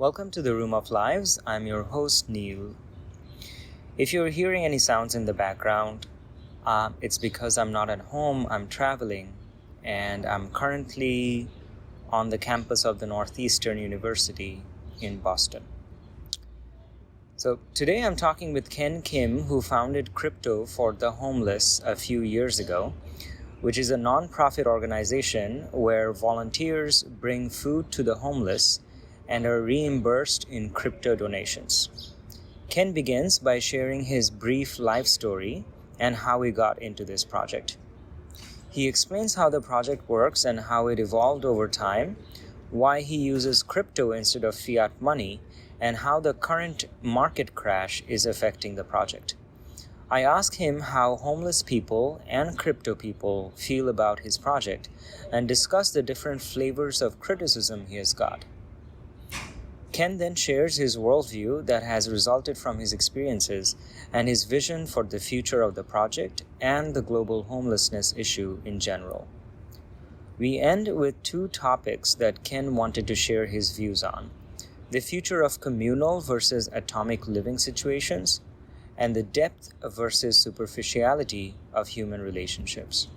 Welcome to the Room of Lives. I'm your host, Neil. If you're hearing any sounds in the background, it's because I'm not at home, I'm traveling, and I'm currently on the campus of the Northeastern University in Boston. So today I'm talking with Ken Kim, who founded Crypto for the Homeless a few years ago, which is a non-profit organization where volunteers bring food to the homeless and are reimbursed in crypto donations. Ken begins by sharing his brief life story and how he got into this project. He explains how the project works and how it evolved over time, why he uses crypto instead of fiat money, and how the current market crash is affecting the project. I ask him how homeless people and crypto people feel about his project and discuss the different flavors of criticism he has got. Ken then shares his worldview that has resulted from his experiences and his vision for the future of the project and the global homelessness issue in general. We end with two topics that Ken wanted to share his views on: the future of communal versus atomic living situations, and the depth versus superficiality of human relationships.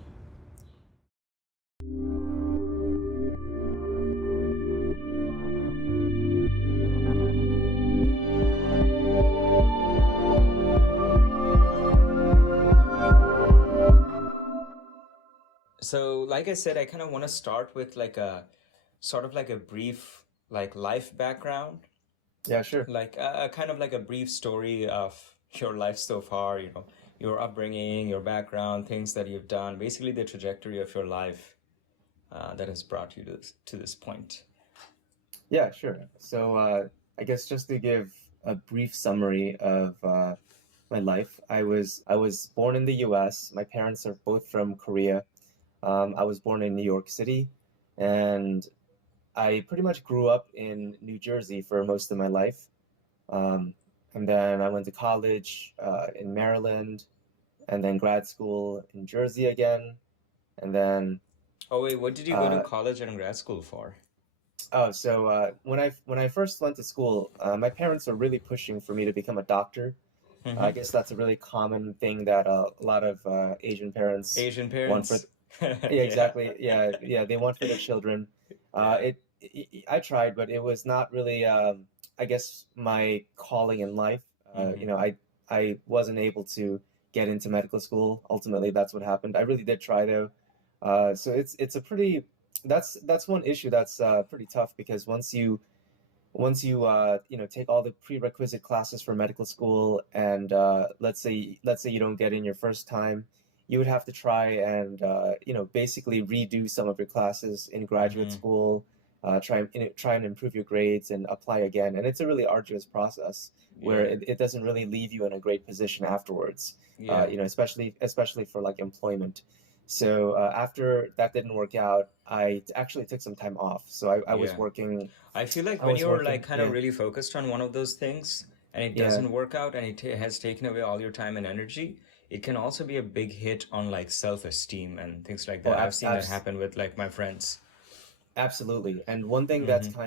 So, like I said, I kind of want to start with like a sort of like a brief like life background, Yeah, sure. like a kind of like a brief story of your life so far, your upbringing, your background, things that you've done, basically the trajectory of your life that has brought you to this point. Yeah, sure. So I guess just to give a brief summary of my life, I was born in the U.S. My parents are both from Korea. I was born in New York City, and I pretty much grew up in New Jersey for most of my life. Um, and then I went to college in Maryland, and then grad school in Jersey again, and then Oh wait, what did you go to uh, college and grad school for? when I first went to school, my parents were really pushing for me to become a doctor. I Mm-hmm. guess that's a really common thing that a lot of Asian parents Asian want for. parents? Yeah, Yeah. exactly. Yeah, yeah, they want for their children. Yeah. I tried, but it was not really, I guess, my calling in life. Mm-hmm. I wasn't able to get into medical school. Ultimately, that's what happened. I really did try though. So it's a pretty that's one issue that's pretty tough because once you take all the prerequisite classes for medical school and let's say you don't get in your first time, you would have to try and basically redo some of your classes in graduate Mm-hmm. school, try and improve your grades and apply again, and it's a really arduous process where Yeah. it doesn't really leave you in a great position afterwards, Yeah. especially for like employment. So after that didn't work out, I actually took some time off. So I was Yeah. working. I feel like I when was you're like working, kind of yeah, really focused on one of those things and it yeah, doesn't work out and has taken away all your time and energy, it can also be a big hit on like self-esteem and things like oh, that. I've seen that abs happen with like my friends. absolutely. And one thing that's Mm-hmm.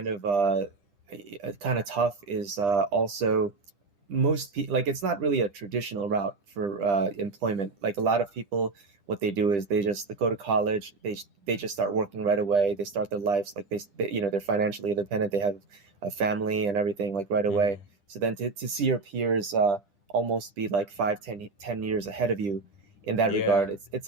kind of tough is also most people, like, it's not really a traditional route for employment. Like a lot of people, what they do is they go to college, they just start working right away. They start their lives like they're financially independent. They have a family and everything like right away. Mm-hmm. So then to see your peers almost be like 10 years ahead of you in that Yeah. regard, it's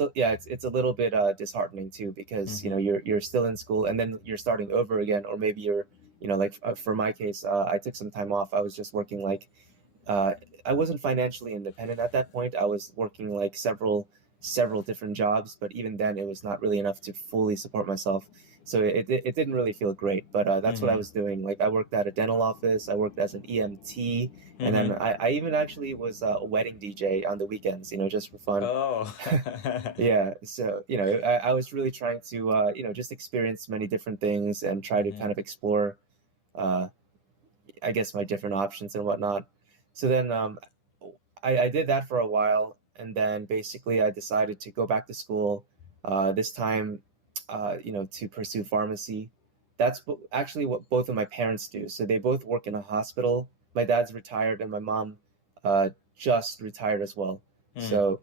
a little bit disheartening too, because Mm-hmm. you're still in school and then you're starting over again, or maybe you're like for my case, I took some time off. I was just working like uh, I wasn't financially independent at that point. I was working like several different jobs, but even then, it was not really enough to fully support myself. So it didn't really feel great. But that's what I Mm-hmm. was doing. Like I worked at a dental office. I worked as an EMT, and Mm-hmm. then I even actually was a wedding DJ on the weekends. Just for fun. Oh. Yeah. So I was really trying to just experience many different things and try to Mm-hmm. kind of explore. Uh, I guess my different options and whatnot. So then I did that for a while, and then basically I decided to go back to school. This time, to pursue pharmacy that's actually what both of my parents do. So they both work in a hospital. My dad's retired, and my mom just retired as well. Mm. So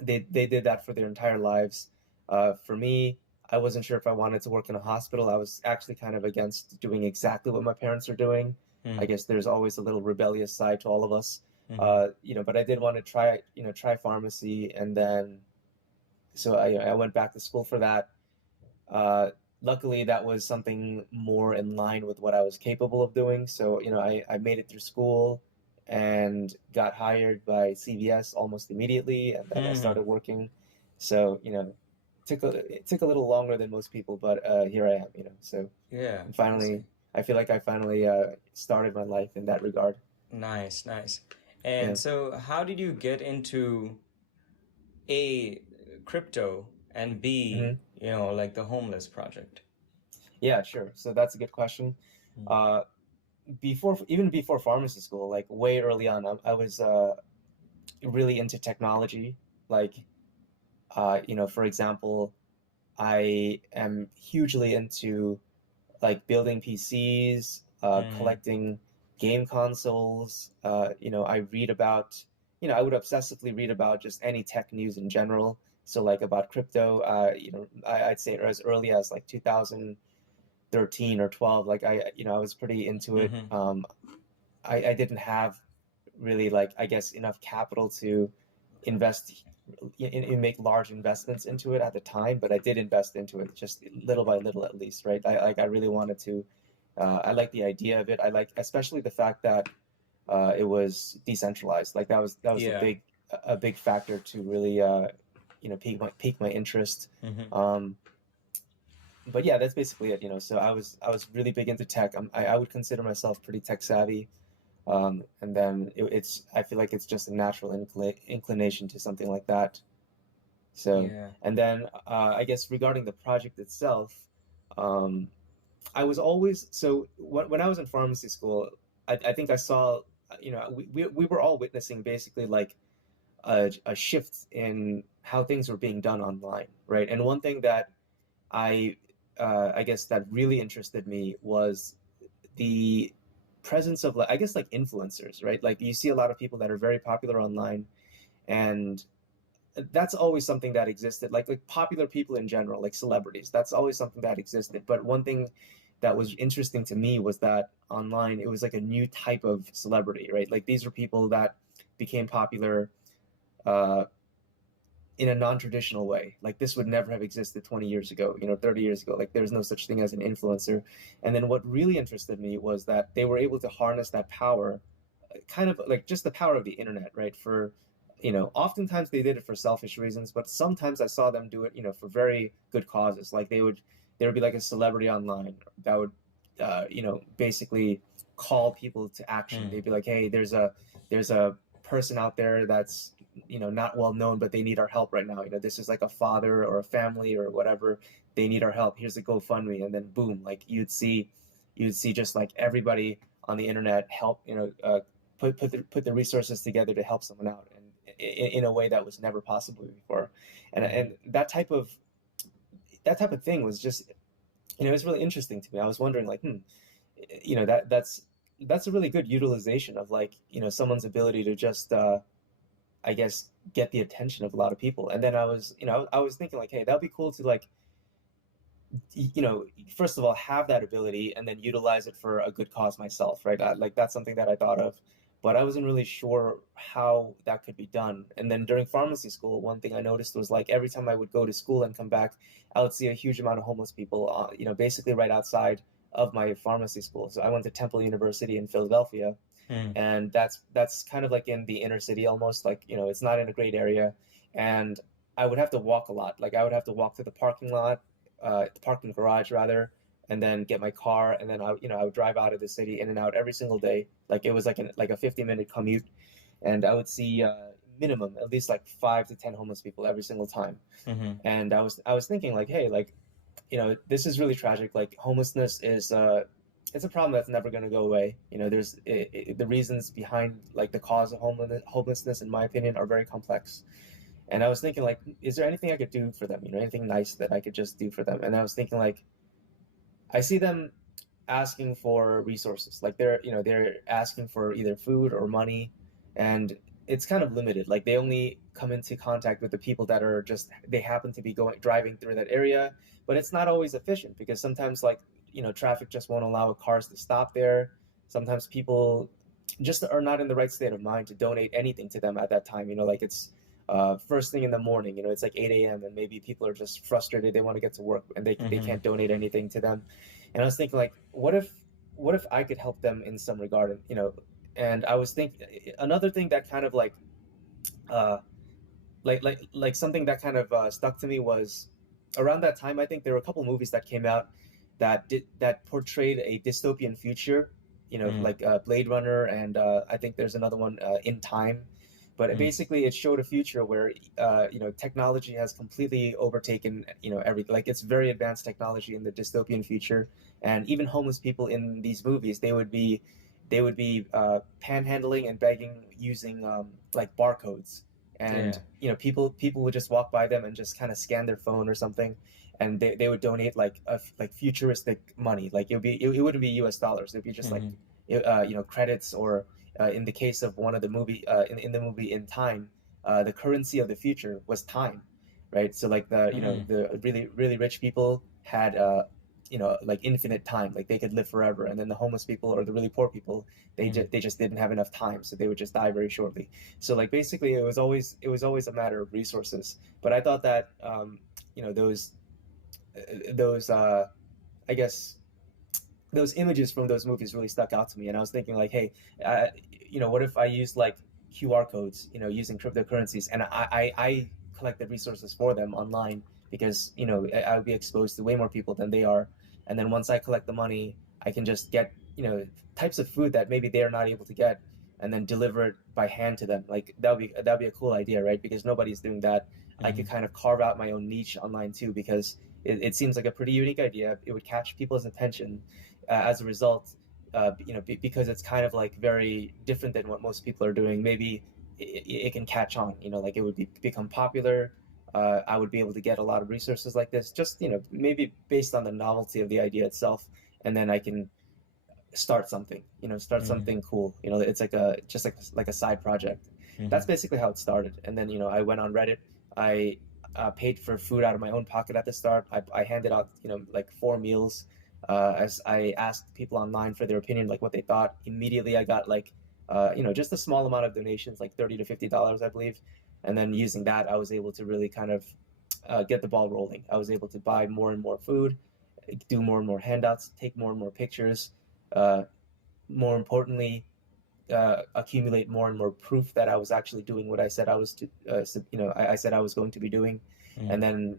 they did that for their entire lives. For me, I wasn't sure if I wanted to work in a hospital. I was actually kind of against doing exactly what my parents are doing. I Mm. guess there's always a little rebellious side to all of us. Mm-hmm. But I did want to try pharmacy, and then so I went back to school for that. Uh, Luckily, that was something more in line with what I was capable of doing. So, I made it through school and got hired by CVS almost immediately, and then I Mm. started working. So, it took a little longer than most people, but here I am. So Yeah, I'm I see. finally, I feel like I finally started my life in that regard. Nice, nice. And Yeah. so, how did you get into A, crypto, and B, hmm like the homeless project? Yeah, sure. So that's a good question. Mm. Uh, even before pharmacy school, like way early on, I was really into technology. Like, for example, I am hugely into like building PCs, Mm. collecting game consoles. I read about, I would obsessively read about just any tech news in general. So like about crypto, I'd say as early as like 2013 or 12, like I was pretty into it. Mm-hmm. I didn't have really like I guess enough capital to invest make large investments into it at the time, but I did invest into it just little by little at least, right? I really wanted to. I like the idea of it. I like especially the fact that it was decentralized. Like that was Yeah. a big factor to really pique my interest. Mm-hmm. Um, but yeah, that's basically it. So I was really big into tech. I would consider myself pretty tech savvy. And then I feel like it's just a natural inclination to something like that. So, Yeah. and then I guess regarding the project itself, um, I was always so when I was in pharmacy school, I think I saw, we were all witnessing basically like a shift in how things were being done online, right? And one thing that I guess that really interested me was the presence of like I guess like influencers, right? Like you see a lot of people that are very popular online, and that's always something that existed. Like popular people in general, like celebrities, that's always something that existed. But one thing that was interesting to me was that online it was like a new type of celebrity, right? Like these were people that became popular uh, in a non-traditional way. Like this would never have existed 20 years ago, 30 years ago. Like there's no such thing as an influencer. And then what really interested me was that they were able to harness that power, kind of like just the power of the internet, right? Oftentimes they did it for selfish reasons, but sometimes I saw them do it, for very good causes. Like there would be like a celebrity online that would, basically call people to action. Mm. They'd be like, hey, there's a person out there that's not well known, but they need our help right now. This is like a father or a family or whatever. They need our help. Here's a GoFundMe, and then boom, like you'd see just like everybody on the internet help, put the resources together to help someone out, and in a way that was never possible before. And Mm-hmm. and that type of thing was just, it was really interesting to me. I was wondering like, that's a really good utilization of like, someone's ability to just I guess get the attention of a lot of people. And then I was thinking like, hey, that'd be cool to like, first of all, have that ability and then utilize it for a good cause myself, right? Like that's something that I thought of, but I wasn't really sure how that could be done. And then during pharmacy school, one thing I noticed was like every time I would go to school and come back, I would see a huge amount of homeless people, basically right outside of my pharmacy school. So I went to Temple University in Philadelphia, Mm. and that's kind of like in the inner city almost, like it's not in a great area, and I would have to walk a lot. Like I would have to walk to the parking lot, the parking garage rather, and then get my car, and then I would drive out of the city in and out every single day. Like it was like a 50-minute commute, and I would see minimum at least like 5 to 10 homeless people every single time. Mm-hmm. And I was thinking like, hey, like this is really tragic. Like homelessness is it's a problem that's never going to go away. There's the reasons behind like the cause of homelessness, in my opinion, are very complex. And I was thinking like, is there anything I could do for them? Anything nice that I could just do for them? And I was thinking like, I see them asking for resources. Like they're asking for either food or money, and it's kind of limited. Like they only come into contact with the people that are just they happen to be going driving through that area, but it's not always efficient because sometimes like traffic just won't allow cars to stop there. Sometimes people just are not in the right state of mind to donate anything to them at that time. Like it's first thing in the morning. It's like 8 a.m. and maybe people are just frustrated. They want to get to work and they Mm-hmm. can't donate anything to them. And I was thinking like, what if I could help them in some regard? And I was thinking another thing that kind of uh, like something that kind of stuck to me was around that time. I think there were a couple movies that came out that portrayed a dystopian future. Mm-hmm. Like Blade Runner, and I think there's another one, In Time. But basically, it showed a future where technology has completely overtaken everything. Like it's very advanced technology in the dystopian future, and even homeless people in these movies, they would be panhandling and begging using like barcodes, Yeah. and people would just walk by them and just kind of scan their phone or something, and they would donate like futuristic money. Like it wouldn't be US dollars. It'd be just like Mm-hmm. credits, or in the case of one of the movie in the movie In Time, the currency of the future was time, right? So like Mm-hmm. the really really rich people had like infinite time, like they could live forever, and then the homeless people or the really poor people, they just didn't have enough time, so they would just die very shortly. So like basically it was always a matter of resources. But I thought that those I guess those images from those movies really stuck out to me, and I was thinking like, hey, what if I used like QR codes, using cryptocurrencies, and I collected resources for them online, because I would be exposed to way more people than they are, and then once I collect the money, I can just get types of food that maybe they're not able to get, and then deliver it by hand to them. Like that'd be a cool idea, right? Because nobody's doing that. I Mm-hmm. could kind of carve out my own niche online too, because it seems like a pretty unique idea. It would catch people's attention, as a result, because it's kind of like very different than what most people are doing. Maybe it can catch on, like it would become popular. I would be able to get a lot of resources like this, just, maybe based on the novelty of the idea itself. And then I can start Mm-hmm. something cool. It's like a side project. Mm-hmm. That's basically how it started. And then, I went on Reddit. I paid for food out of my own pocket at the start. I handed out, like 4 meals, as I asked people online for their opinion, like what they thought. Immediately, I got like, just a small amount of donations, like $30 to $50, I believe. And then using that, I was able to really kind of get the ball rolling. I was able to buy more and more food, do more and more handouts, take more and more pictures. Uh, More importantly, accumulate more and more proof that I was actually doing what I said I was to, I said I was going to be doing, and then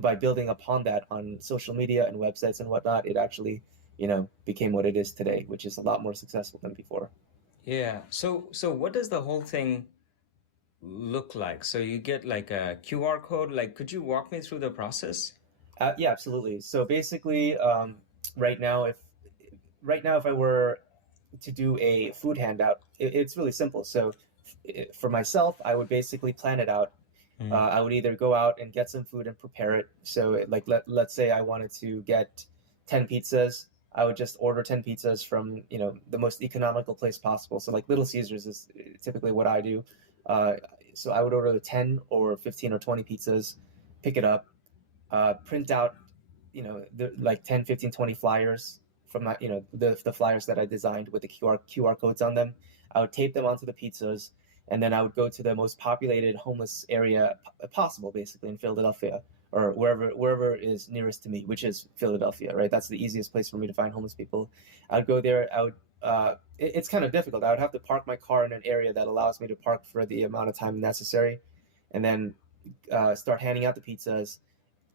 by building upon that on social media and websites and whatnot, it actually, became what it is today, which is a lot more successful than before. Yeah. So what does the whole thing look like? So you get like a QR code. Like, could you walk me through the process? Yeah, absolutely. So basically, right now, if right now if I were to do a food handout, it's really simple. So for myself, I would basically plan it out. Mm-hmm. I would either go out and get some food and prepare it. So like let's say I wanted to get 10 pizzas. I would just order 10 pizzas from, the most economical place possible. So like Little Caesars is typically what I do. Uh, so I would order the 10 or 15 or 20 pizzas, pick it up, print out, the like 10, 15, 20 flyers from my, the flyers that I designed with the QR codes on them. I would tape them onto the pizzas, and then I would go to the most populated homeless area possible, basically in Philadelphia, or wherever is nearest to me, which is Philadelphia, right? That's the easiest place for me to find homeless people. I would go there. It's kind of difficult. I would have to park my car in an area that allows me to park for the amount of time necessary, and then start handing out the pizzas.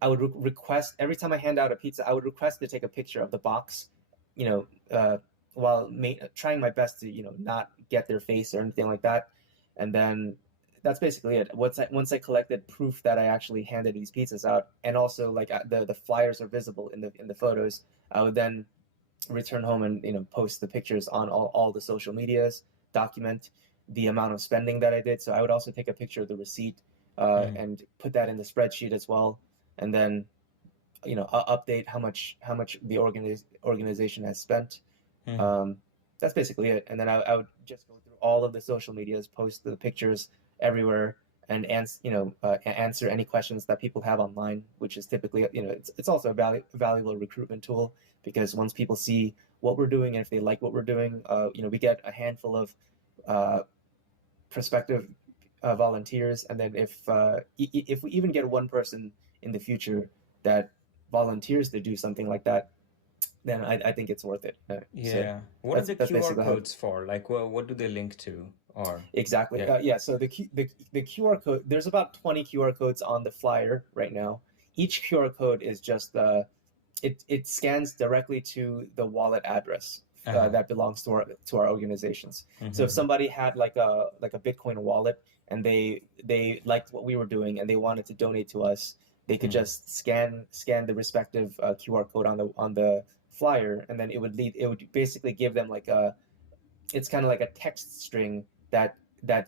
I would request every time I hand out a pizza, I would request to take a picture of the box, you know, while trying my best to, not get their face or anything like that. And then that's basically it. Once I collected proof that I actually handed these pizzas out, and also like the flyers are visible in the photos, I would then return home and post the pictures on all the social medias, document the amount of spending that I did. So I would also take a picture of the receipt, Mm-hmm. and put that in the spreadsheet as well, and then update how much the organization has spent. Mm-hmm. Um, that's basically it. And then I would just go through all of the social medias, post the pictures everywhere, and answer any questions that people have online, which is typically, it's also a valuable recruitment tool, because once people see what we're doing and if they like what we're doing, we get a handful of uh, prospective volunteers, and then if we even get one person in the future that volunteers to do something like that, then I think it's worth it. So Yeah. What are that's the that's QR basically how. codes for? Like, what do they link to? Or, Exactly. yeah. Yeah. So the QR code, there's about 20 QR codes on the flyer right now. Each QR code is just it scans directly to the wallet address Uh-huh. that belongs to our organizations. So if Mm-hmm. somebody had like a Bitcoin wallet, and they liked what we were doing and they wanted to donate to us, they could Mm-hmm. just scan the respective QR code on the flyer, and then it would basically give them it's kind of like a text string that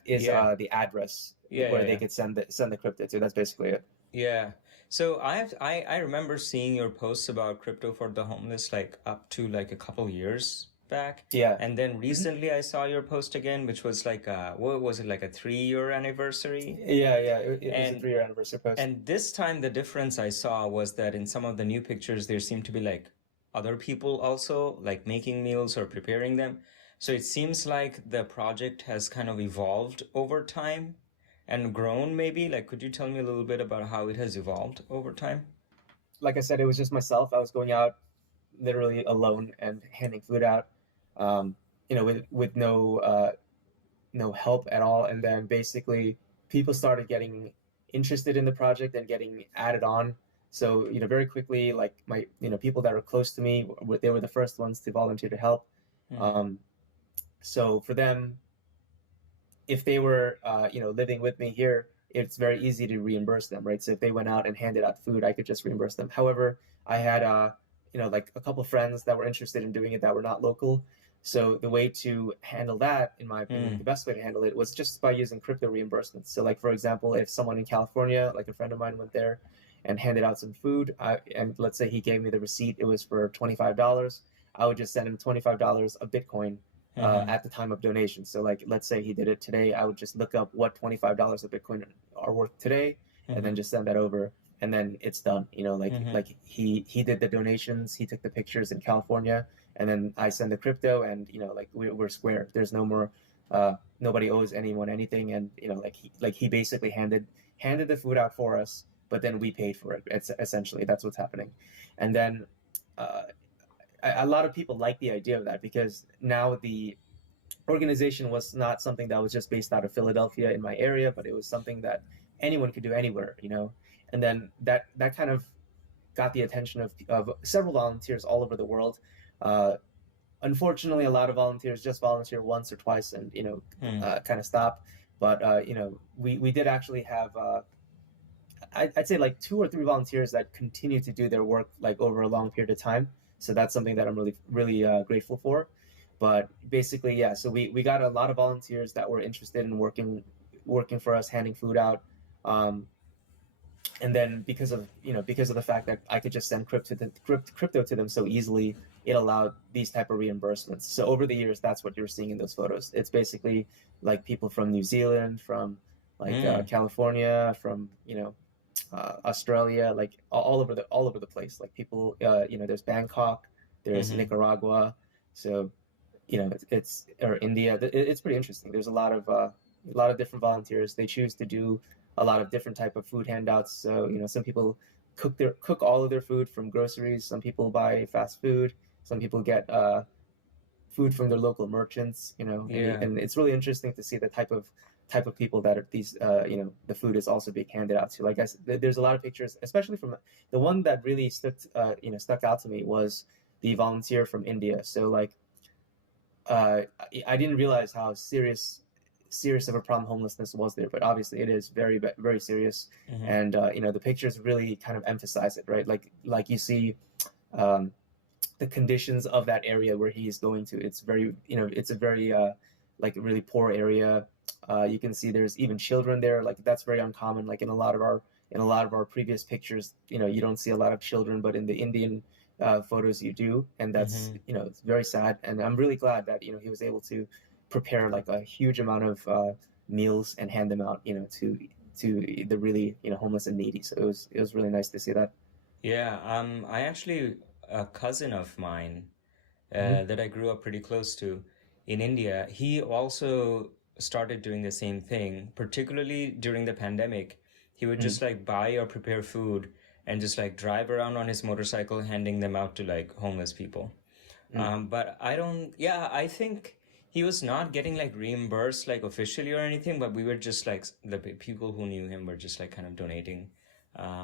is Yeah. the address Yeah, where yeah, they yeah. could send the crypto to. That's basically it. Yeah. So I remember seeing your posts about crypto for the homeless like up to like a couple years back. Yeah. And then Mhm. recently I saw your post again, which was like what was it, like a 3-year anniversary? Yeah. It was a And 3-year anniversary post. and this time the difference I saw was that in some of the new pictures there seemed to be like other people also like making meals or preparing them. So it seems like the project has kind of evolved over time and grown maybe. Like could you tell me a little bit about how it has evolved over time? Like I said, it was just myself. I was going out literally alone and handing food out, um, with no help at all. And then basically people started getting interested in the project and getting added on. So very quickly, like my people that were close to me, they were the first ones to volunteer to help. Mm-hmm. Um, so for them, if they were living with me here, it's very easy to reimburse them, right? So if they went out and handed out food, I could just reimburse them. However, I had like a couple friends that were interested in doing it that were not local. So the way to handle that, in my opinion, the best way to handle it was just by using crypto reimbursements. So like for example, if someone in California, like a friend of mine, went there and handed out some food, and let's say he gave me the receipt, it was for $25. I would just send him $25 of Bitcoin Mm-hmm. at the time of donation. So like, let's say he did it today, I would just look up what $25 of Bitcoin are worth today, and Mm-hmm. then just send that over, and then it's done. Mm-hmm. Like he did the donations, he took the pictures in California, and then I send the crypto, and like we're square. There's no more. Nobody owes anyone anything, and he basically handed the food out for us, but then we paid for it. It's essentially that's what's happening, and then. Uh, a lot of people like the idea of that, because now the organization was not something that was just based out of Philadelphia in my area, but it was something that anyone could do anywhere. And then that kind of got the attention of several volunteers all over the world. Uh, Unfortunately, a lot of volunteers just volunteer once or twice and Mm-hmm. kind of stop. But we did actually have I'd say like 2 or 3 volunteers that continue to do their work like over a long period of time. So that's something that I'm really grateful for. But basically, yeah. So we got a lot of volunteers that were interested in working for us, handing food out. Um, and then because of the fact that I could just send crypto to them so easily, it allowed these type of reimbursements. So over the years, that's what you're seeing in those photos. It's basically like people from New Zealand, from like Mm-hmm. California, from Australia, like all over the place. Like people, there's Bangkok, there's Mm-hmm. Nicaragua, so it's or India. It's pretty interesting. There's a lot of different volunteers. They choose to do a lot of different type of food handouts. So some people cook all of their food from groceries. Some people buy fast food. Some people get food from their local merchants. Yeah. And it's really interesting to see the type of people that are these the food is also being handed out to. Like I said, there's a lot of pictures, especially from the one that really stuck out to me was the volunteer from India. So like uh, I didn't realize how serious of a problem homelessness was there, but obviously it is very very serious. Mm-hmm. And the pictures really kind of emphasize it, right? Like you see um, the conditions of that area where he's going to. It's a very like a really poor area. You can see there's even children there. Like that's very uncommon. Like in a lot of our previous pictures, you don't see a lot of children, but in the Indian photos you do, and that's Mm-hmm. it's very sad. And I'm really glad that he was able to prepare like a huge amount of meals and hand them out, to the really homeless and needy. So it was really nice to see that. Yeah, I actually, a cousin of mine Hmm. that I grew up pretty close to in India, he also started doing the same thing, particularly during the pandemic. He would Mm. just like buy or prepare food and just like drive around on his motorcycle handing them out to like homeless people. Mm. But I don't, yeah, I think he was not getting like reimbursed like officially or anything, but we were just like, the people who knew him were just like kind of donating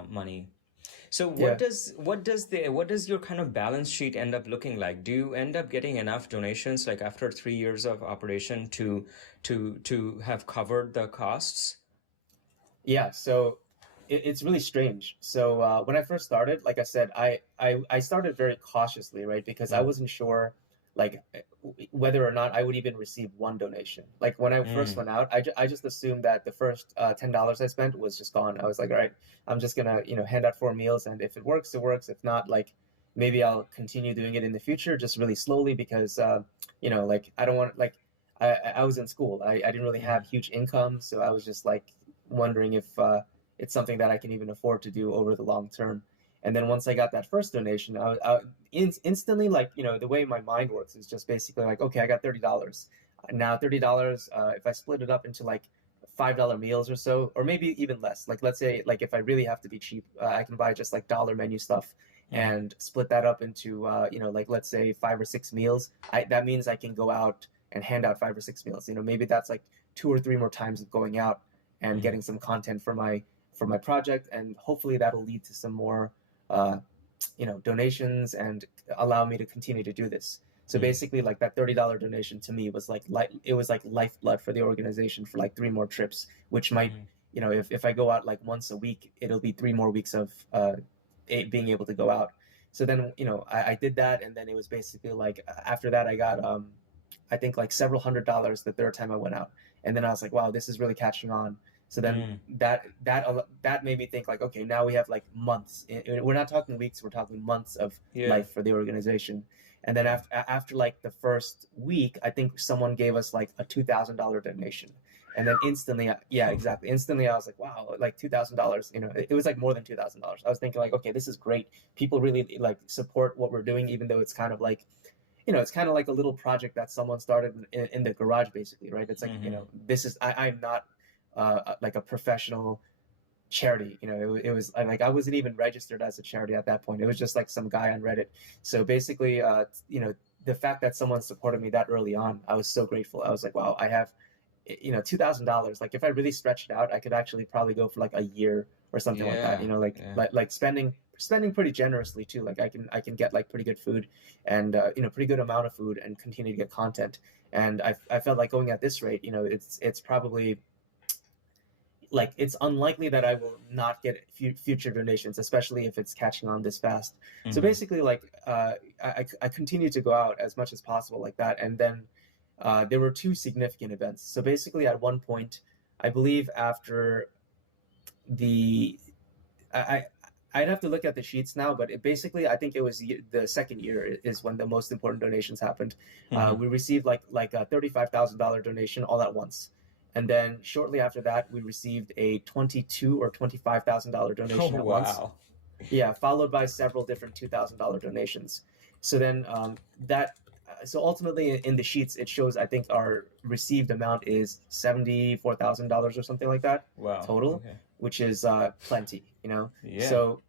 money. So Yeah. what does your kind of balance sheet end up looking like? Do you end up getting enough donations like after 3 years of operation to have covered the costs? Yeah, so it's really strange. So when I first started, like I said, I started very cautiously, right? Because I Mm, wasn't sure, like, whether or not I would even receive one donation. Like when I first mm, went out, I just assumed that the first $10 I spent was just gone. I was like, all right, I'm just gonna hand out 4 meals, and if it works, it works. If not, like maybe I'll continue doing it in the future, just really slowly, because like I don't want like. I was in school. I didn't really mm, have huge income, so I was just like wondering if it's something that I can even afford to do over the long term. And then once I got that first donation, instantly, like, the way my mind works is just basically like, okay, I got $30. Now $30, if I split it up into like $5 meals or so, or maybe even less, like let's say, like if I really have to be cheap, I can buy just like dollar menu stuff mm, and split that up into, like let's say 5 or 6 meals. That means I can go out and hand out 5 or 6 meals. Maybe that's like 2 or 3 more times of going out and mm, getting some content for my project, and hopefully that'll lead to some more uh, donations and allow me to continue to do this. So mm, basically, like that $30 donation to me was like it was like lifeblood for the organization for like 3 more trips, which might, mm, if I go out like once a week, it'll be 3 more weeks of being able to go out. So then I did that, and then it was basically like after that I got I think like several $100s the third time I went out, and then I was like, wow, this is really catching on. So then mm. that made me think like, okay, now we have like months. We're not talking weeks, we're talking months of Yeah, life for the organization. And then yeah. after like the first week, I think someone gave us like a $2,000 donation. And then instantly, yeah, exactly. Instantly, I was like, wow, like $2,000. It was like more than $2,000. I was thinking like, okay, this is great. People really like support what we're doing, even though it's kind of like, it's kind of like a little project that someone started in the garage, basically, right? It's like, Mm-hmm. this is I'm not like a professional charity. It was like I wasn't even registered as a charity at that point. It was just like some guy on Reddit. So basically, the fact that someone supported me that early on, I was so grateful. I was like, wow, I have $2,000. Like if I really stretched it out, I could actually probably go for like a year or something like that. Yeah, yeah. Like spending pretty generously too. Like I can get like pretty good food, and pretty good amount of food, and continue to get content. And I felt like going at this rate, it's probably like it's unlikely that I will not get future donations, especially if it's catching on this fast. So Mm-hmm. basically, like I continue to go out as much as possible like that, and then there were two significant events. So basically, at one point, I believe after the I I'd have to look at the sheets now, but basically I think it was the second year is when the most important donations happened. Mm-hmm. We received like a $35,000 donation all at once, and then shortly after that we received a 22 or $25,000 Oh, donation at once. wow. Yeah, followed by several different $2,000 donations. So then so ultimately in the sheets it shows I think our received amount is $74,000 or something like that Wow. total, Okay. which is plenty. Yeah. So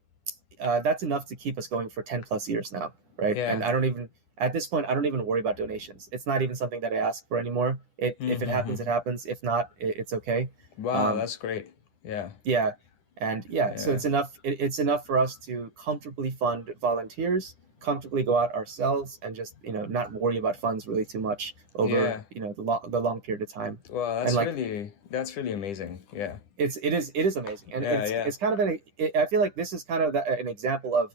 that's enough to keep us going for 10 plus years now, right? And Yeah. at this point I don't even worry about donations. It's not even something that I ask for anymore. If it Mm-hmm. happens, it happens. If not, it's okay. Wow, Um, that's great. Yeah. yeah, and yeah, so Yeah. it's enough for us to comfortably fund volunteers, comfortably go out ourselves, and just not worry about funds really too much over Yeah. the long period of time. Well, And like that's really amazing. Yeah. it is amazing, and Yeah, it's yeah. it's kind of I feel like this is kind of an example of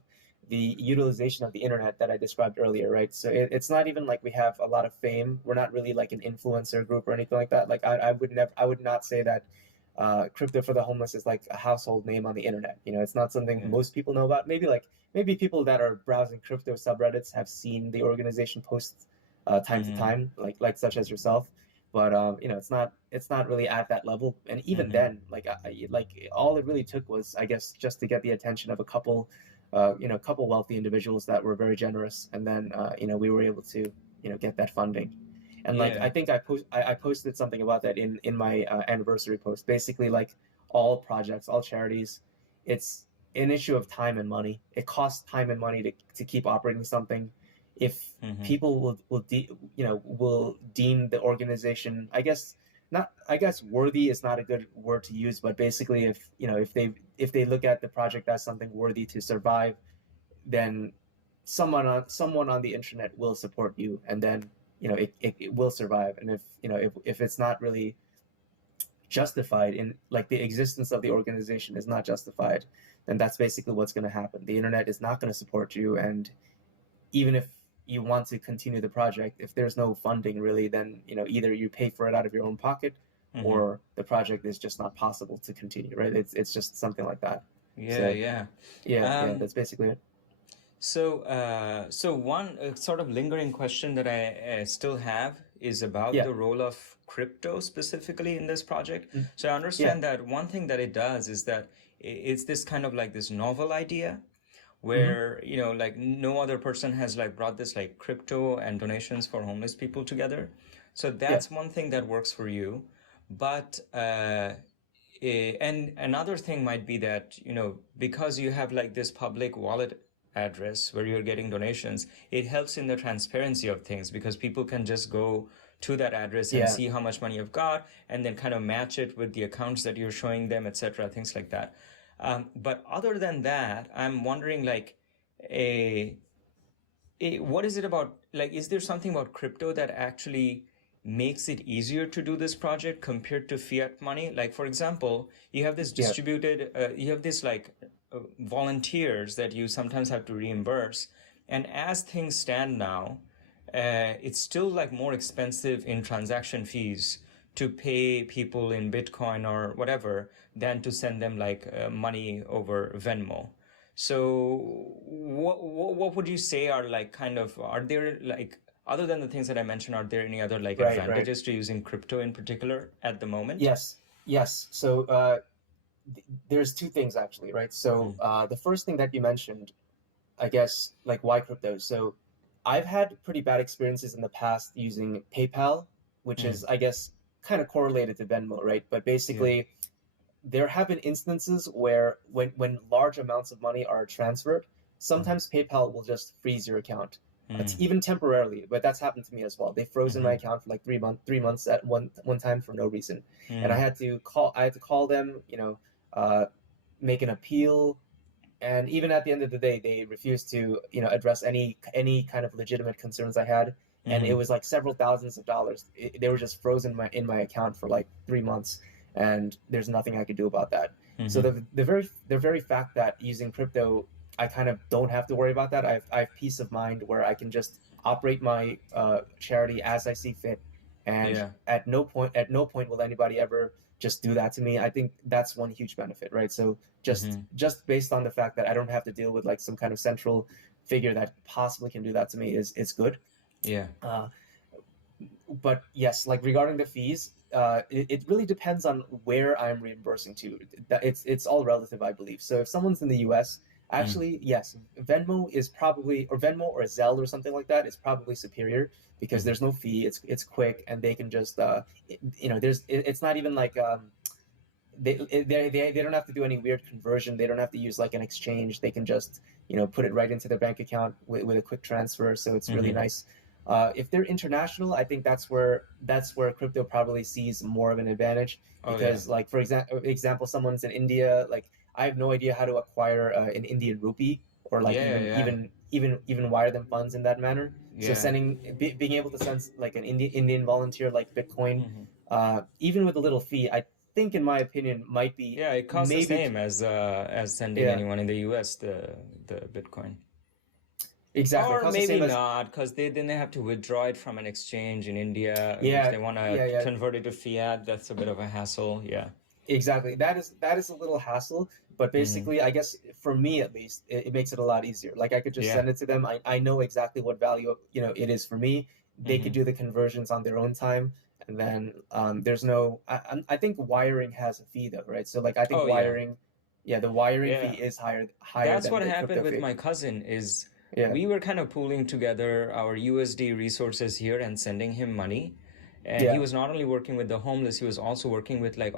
the utilization of the internet that I described earlier, right? So it's not even like we have a lot of fame. We're not really like an influencer group or anything like that. Like I would not say that crypto for the homeless is like a household name on the internet. It's not something Yeah. most people know about. Maybe people that are browsing crypto subreddits have seen the organization post time to Mm-hmm. time, like such as yourself. But it's not really at that level. And even Mm-hmm. then, like all it really took was, I guess, just to get the attention of a couple wealthy individuals that were very generous, and then we were able to get that funding. And like Yeah. I think I posted something about that in my anniversary post. Basically, like all projects, all charities, it's an issue of time and money. It costs time and money to keep operating something. If Mm-hmm. people will deem the organization, I guess worthy is not a good word to use, but basically, if they look at the project as something worthy to survive, then someone on the internet will support you, and then it will survive. And if it's not really justified, in like the existence of the organization is not justified, then that's basically what's going to happen. The internet is not going to support you, and even if you want to continue the project, if there's no funding really, then either you pay for it out of your own pocket, Mm-hmm. or the project is just not possible to continue, right? It's just something like that. Yeah, So yeah. yeah, Um, that's basically it. so one sort of lingering question that I still have is about Yeah. the role of crypto specifically in this project. Mm. So I Yeah. understand that one thing that it does is that it's this kind of like this novel idea Hmm. where, like no other person has like brought this like crypto and donations for homeless people together. So Yeah. that's one thing that works for you. But and another thing might be that, because you have like this public wallet address where you're getting donations, it helps in the transparency of things because people can just go to that address and Yeah. see how much money you've got and then kind of match it with the accounts that you're showing them, etc., things like that. But other than that, I'm wondering like, a what is it about, like, is there something about crypto that actually makes it easier to do this project compared to fiat money? Like, for example, Yeah. you have this like volunteers that you sometimes have to reimburse. And as things stand now, it's still like more expensive in transaction fees to pay people in Bitcoin or whatever than to send them like money over Venmo. So what would you say are like kind of, are there like, other than the things that I mentioned, are there any other like Right. Right. advantages to using crypto in particular at the moment? Yes. Yes. So there's two things actually, right? So Mm, the first thing that you mentioned, I guess, like why crypto. So I've had pretty bad experiences in the past using PayPal, which mm, is, I guess, kind of correlated to Venmo, right? But yeah. basically, there have been instances where when large amounts of money are transferred, Mm, sometimes PayPal will just freeze your account. It's mm, even temporarily, but that's happened to me as well. They've frozen my mm, account for like 3 months at one time for no reason, and I mm, had to call them, uh, make an appeal, and even at the end of the day, they refused to address any kind of legitimate concerns I had, and it mm, was like several thousands of dollars. They were just frozen in my account for like 3 months, and there's nothing I could do about that. So mm, the very fact that using crypto, I kind of don't have to worry about that. I have peace of mind where I can just operate my charity as I see fit, and yeah. at no point will anybody ever just do that to me. I think that's one huge benefit, right? So just Mm, just based on the fact that I don't have to deal with like some kind of central figure that possibly can do that to me is good. yeah. Uh, but yes, like regarding the fees, it really depends on where I'm reimbursing to. It's all relative, I believe. So if someone's in the U.S., Mm, actually, yes, Venmo is probably, or Venmo or Zelle or something like that is probably superior because mm, there's no fee. It's quick, and they can just it's not even like they don't have to do any weird conversion. They don't have to use like an exchange. They can just put it right into their bank account with a quick transfer. So it's really mm. nice. If they're international, I think that's where crypto probably sees more of an advantage Oh yeah. because, like, for example, someone's in India. Like, I have no idea how to acquire an Indian rupee, or like Yeah, even yeah, even even even wire them funds in that manner. So yeah. being able to send like an Indian volunteer like Bitcoin, Mm-hmm. even with a little fee, I think, in my opinion, might be Yeah, it costs the maybe. same as sending Yeah, anyone in the US the Bitcoin. exactly. It Or costs the maybe same as. not, because then they have to withdraw it from an exchange in India. If Yeah, they want to yeah, yeah. convert it to fiat, that's a bit of a hassle. Yeah. Exactly. That is a little hassle, but Hmm. basically, I guess for me at least, it makes it a lot easier. Like I could just Yeah. send it to them. I know exactly what value, it is for me. They could Hmm. do the conversions on their own time, and then there's no. I think wiring has a fee though, right? So like I think Oh yeah. wiring, yeah, the wiring fee Yeah. is higher That's than what the happened crypto with fee. my cousin is Yeah. we were kind of pooling together our USD resources here and sending him money. And he Yeah. was not only working with the homeless, he was also working with like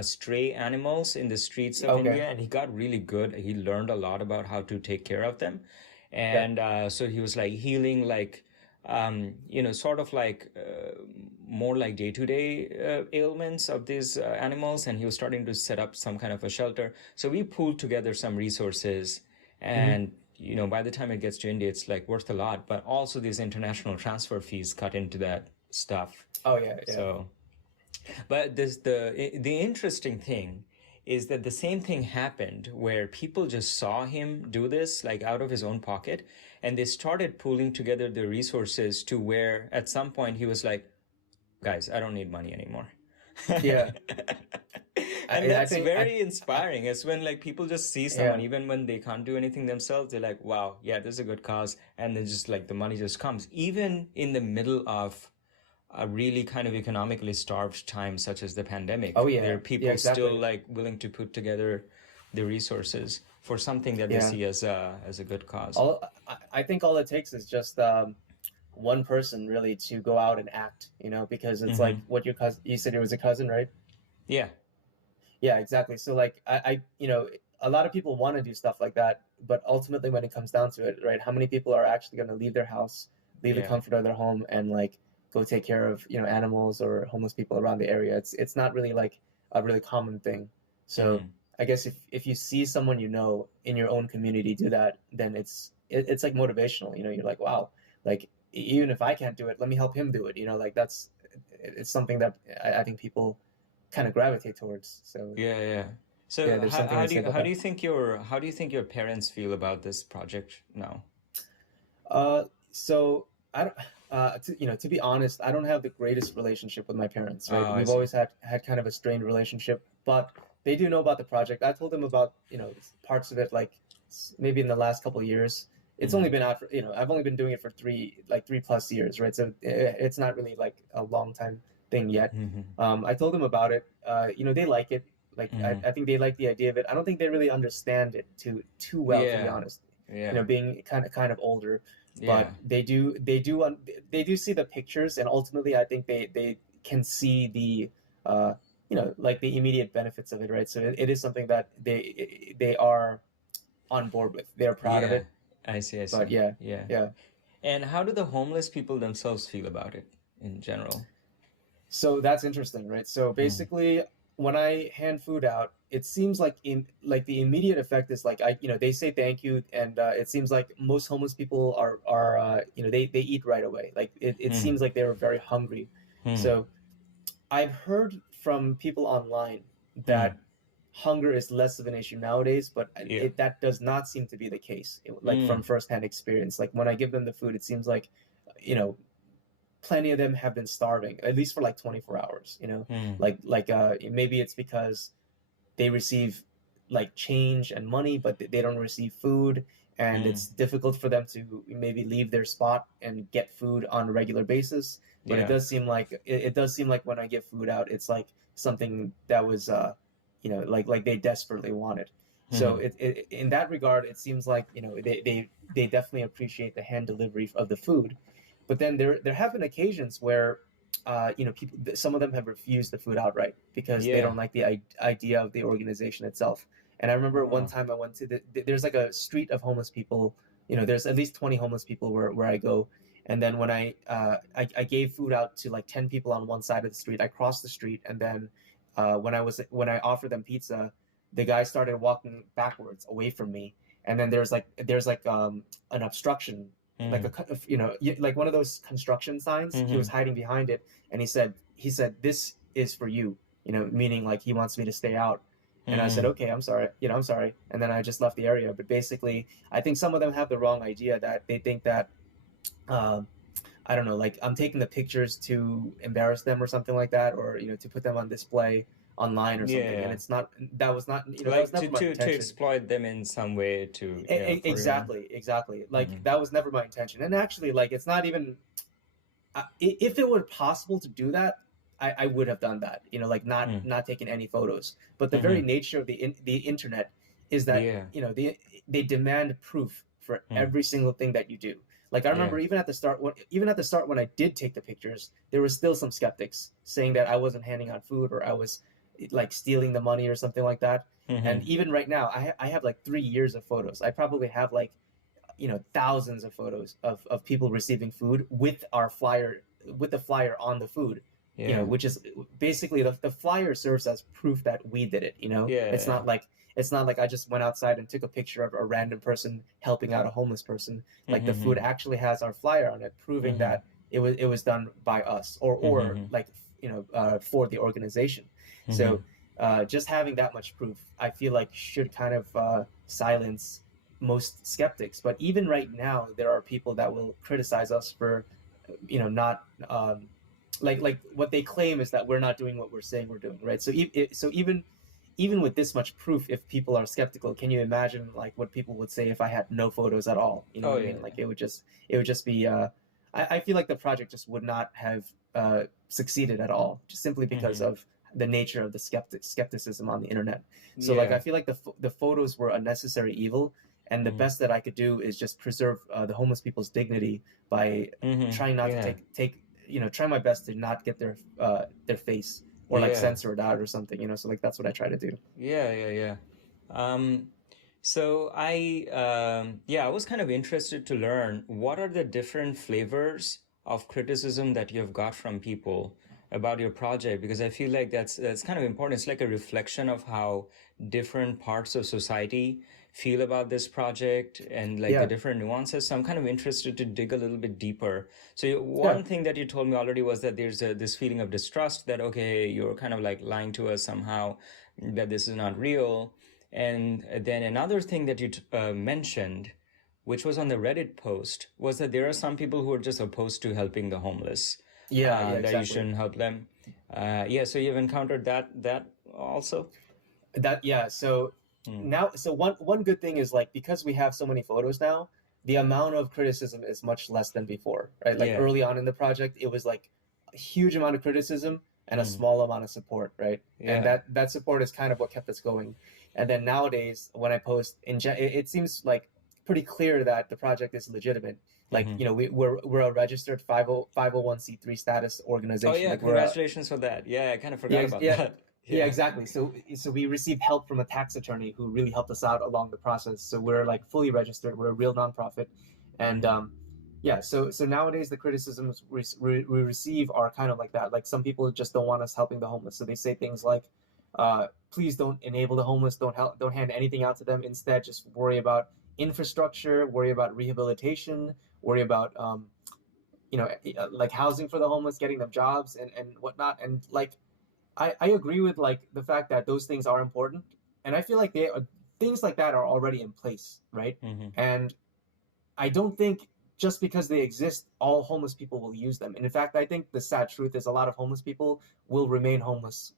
stray animals in the streets of Okay. India, and he got really good. He learned a lot about how to take care of them. Yeah. And so he was like healing like sort of like more like day-to-day ailments of these animals, and he was starting to set up some kind of a shelter. So we pooled together some resources, Hmm. and by the time it gets to India, it's like worth a lot. But also these international transfer fees cut into that stuff. Oh yeah. Yeah. So, but the interesting thing is that the same thing happened where people just saw him do this like out of his own pocket, and they started pooling together the resources to where at some point he was like, guys, I don't need money anymore. Yeah. And I that's think very I inspiring. It's when like people just see someone, yeah. even when they can't do anything themselves, they're like, wow, yeah, this is a good cause. And then just like the money just comes. Even in the middle of a really kind of economically starved time, such as the Oh pandemic, there yeah. are Yeah. people still Exactly. like willing to put together the resources for something that they Yeah. see as a good cause. All I think all it takes is just one person really to go out and act, because it's Mm-hmm. like what your cousin, you said it was a cousin, right? Yeah. Yeah, exactly. So like a lot of people want to do stuff like that, but ultimately when it comes down to it, right, how many people are actually going to leave their house, leave the Yeah. comfort of their home and like go take care of, animals or homeless people around the area? It's not really like a really common thing. So Mm-hmm. I guess if you see someone in your own community do that, then it's like motivational, you're like, wow, like even if I can't do it, let me help him do it, like it's something that I think people kind of gravitate towards. So Yeah, yeah. yeah, So there's something to say about how do that. you think your parents feel about this project now? So I don't, to be honest, I don't have the greatest relationship with my parents, right? Oh, I We've see. always had kind of a strained relationship, but they do know about the project. I told them about, parts of it, like maybe in the last couple of years. It's Mm-hmm. only been after, I've only been doing it for 3+ years, right? So it's not really like a long time thing yet. Mm-hmm. I told them about it. They like it. Like Mm-hmm. I think they like the idea of it. I don't think they really understand it too well, to be Yeah. honest. Yeah. Being kind of older, Yeah. but they do see the pictures, and ultimately I think they can see the like the immediate benefits of it, right? So it is something that they are on board with. They're proud of Yeah. it. I see, I But see. yeah, Yeah. yeah. And how do the homeless people themselves feel about it in general? So that's interesting, right? So Mm. basically, when I hand food out, it seems like the immediate effect is like they say thank you, and it seems like most homeless people are they eat right away. Like it Mm. seems like they're very hungry. Mm. So I've heard from people online Mm. that hunger is less of an issue nowadays, but Yeah. that does not seem to be the case. Like Mm. from firsthand experience, like when I give them the food, it seems like you know plenty of them have been starving at least for like 24 hours, Mm. like maybe it's because they receive like change and money, but they don't receive food, and Mm. it's difficult for them to maybe leave their spot and get food on a regular basis. But Yeah. it does seem like when I give food out, it's like something that was like they desperately wanted. So Mm. in that regard, it seems like they definitely appreciate the hand delivery of the food. But then there have been occasions where people, some of them have refused the food outright because they Yeah. don't like the idea of the organization itself. And I remember one Oh. time I went to there's like a street of homeless people. There's at least 20 homeless people where I go. And then when I gave food out to like 10 people on one side of the street, I crossed the street, and then when I offered them pizza, the guy started walking backwards away from me, and then there's like an obstruction, like Mm. like one of those construction signs. He was Mm-hmm. hiding behind it, and he said this is for you, meaning like he wants me to stay out. And I said, Mm. okay, I'm sorry, and then I just left the area. But basically, I think some of them have the wrong idea, that they think that um, I don't know, like I'm taking the pictures to embarrass them or something like that, or to put them on display online or something, and Yeah. it's not that was not that was Like never my to intention. exploit them in some way to, yeah, for your own. Exactly. Like Mm-hmm. that was never my intention. And actually, like it's not even if it were possible to do that, I would have done that. Like not taking any photos. But the very Mm-hmm. nature of the internet is that Yeah. they demand proof for Mm. every single thing that you do. Like I Yeah. remember even at the start when I did take the pictures, there were still some skeptics saying that I wasn't handing out food or I was like stealing the money or something like that. And Mm-hmm. even right now, I have like 3 years of photos. I probably have like thousands of photos of people receiving food with our flyer with the flyer on the food, Yeah. which is basically the flyer serves as proof that we did it. Yeah. It's not like I just went outside and took a picture of a random person helping out a homeless person. Like the Mm-hmm. food actually has our flyer on it proving Mm-hmm. that it was done by us or Mm-hmm. like for the organization. Mm-hmm. So just having that much proof I feel like should kind of silence most skeptics. But even right now, there are people that will criticize us for, not like what they claim is that we're not doing what we're saying we're doing, right? So even with this much proof, if people are skeptical, can you imagine like what people would say if I had no photos at all? You know Oh what I mean? yeah. Like it would just be. I feel like the project just would not have succeeded at all, just simply because Mm-hmm. of the nature of the skepticism on the internet. So like I Yeah. feel like the photos were a necessary evil, and the Mm-hmm. best that I could do is just preserve the homeless people's dignity by Mm-hmm. trying not to Yeah. try my best to not get their face or like Yeah. censor it out or something. So like that's what I try to do. Yeah. Yeah. Yeah. Um, so I was kind of interested to learn what are the different flavors of criticism that you have got from people about your project, because I feel like that's kind of important. It's like a reflection of how different parts of society feel about this project and like the Yeah, different nuances. So I'm kind of interested to dig a little bit deeper. So yeah, one thing that you told me already was that there's this feeling of distrust that, okay, you're kind of like lying to us somehow, that this is not real. And then another thing that you mentioned, which was on the Reddit post, was that there are some people who are just opposed to helping the homeless, yeah, that you exactly. shouldn't help them. Yeah, so you've encountered that also? That yeah. So Mm. now, so one good thing is like because we have so many photos now, the amount of criticism is much less than before, right? Like Yeah. early on in the project, it was like a huge amount of criticism and a Mm. small amount of support, right? And Yeah. that support is kind of what kept us going. And then nowadays, when I post, it seems like pretty clear that the project is legitimate. Like Hmm. we're a registered 501(c)(3) status Oh organization. yeah, Like we're a congratulations for that. Yeah, I kind of forgot yeah, about yeah, that. yeah, Yeah. exactly. So we received help from a tax attorney who really helped us out along the process. So we're like fully registered. We're a real nonprofit, and Hmm. yeah. So nowadays the criticisms we receive are kind of like that. Like some people just don't want us helping the homeless, so they say things like, "Please don't enable the homeless. Don't hand anything out to them. Instead, just worry about infrastructure, worry about rehabilitation, worry about like housing for the homeless, getting them jobs and whatnot." And like I agree with like the fact that those things are important, and I feel like things like that are already in place, right? Hmm. And I don't think just because they exist, all homeless people will use them. And in fact, I think the sad truth is a lot of homeless people will remain homeless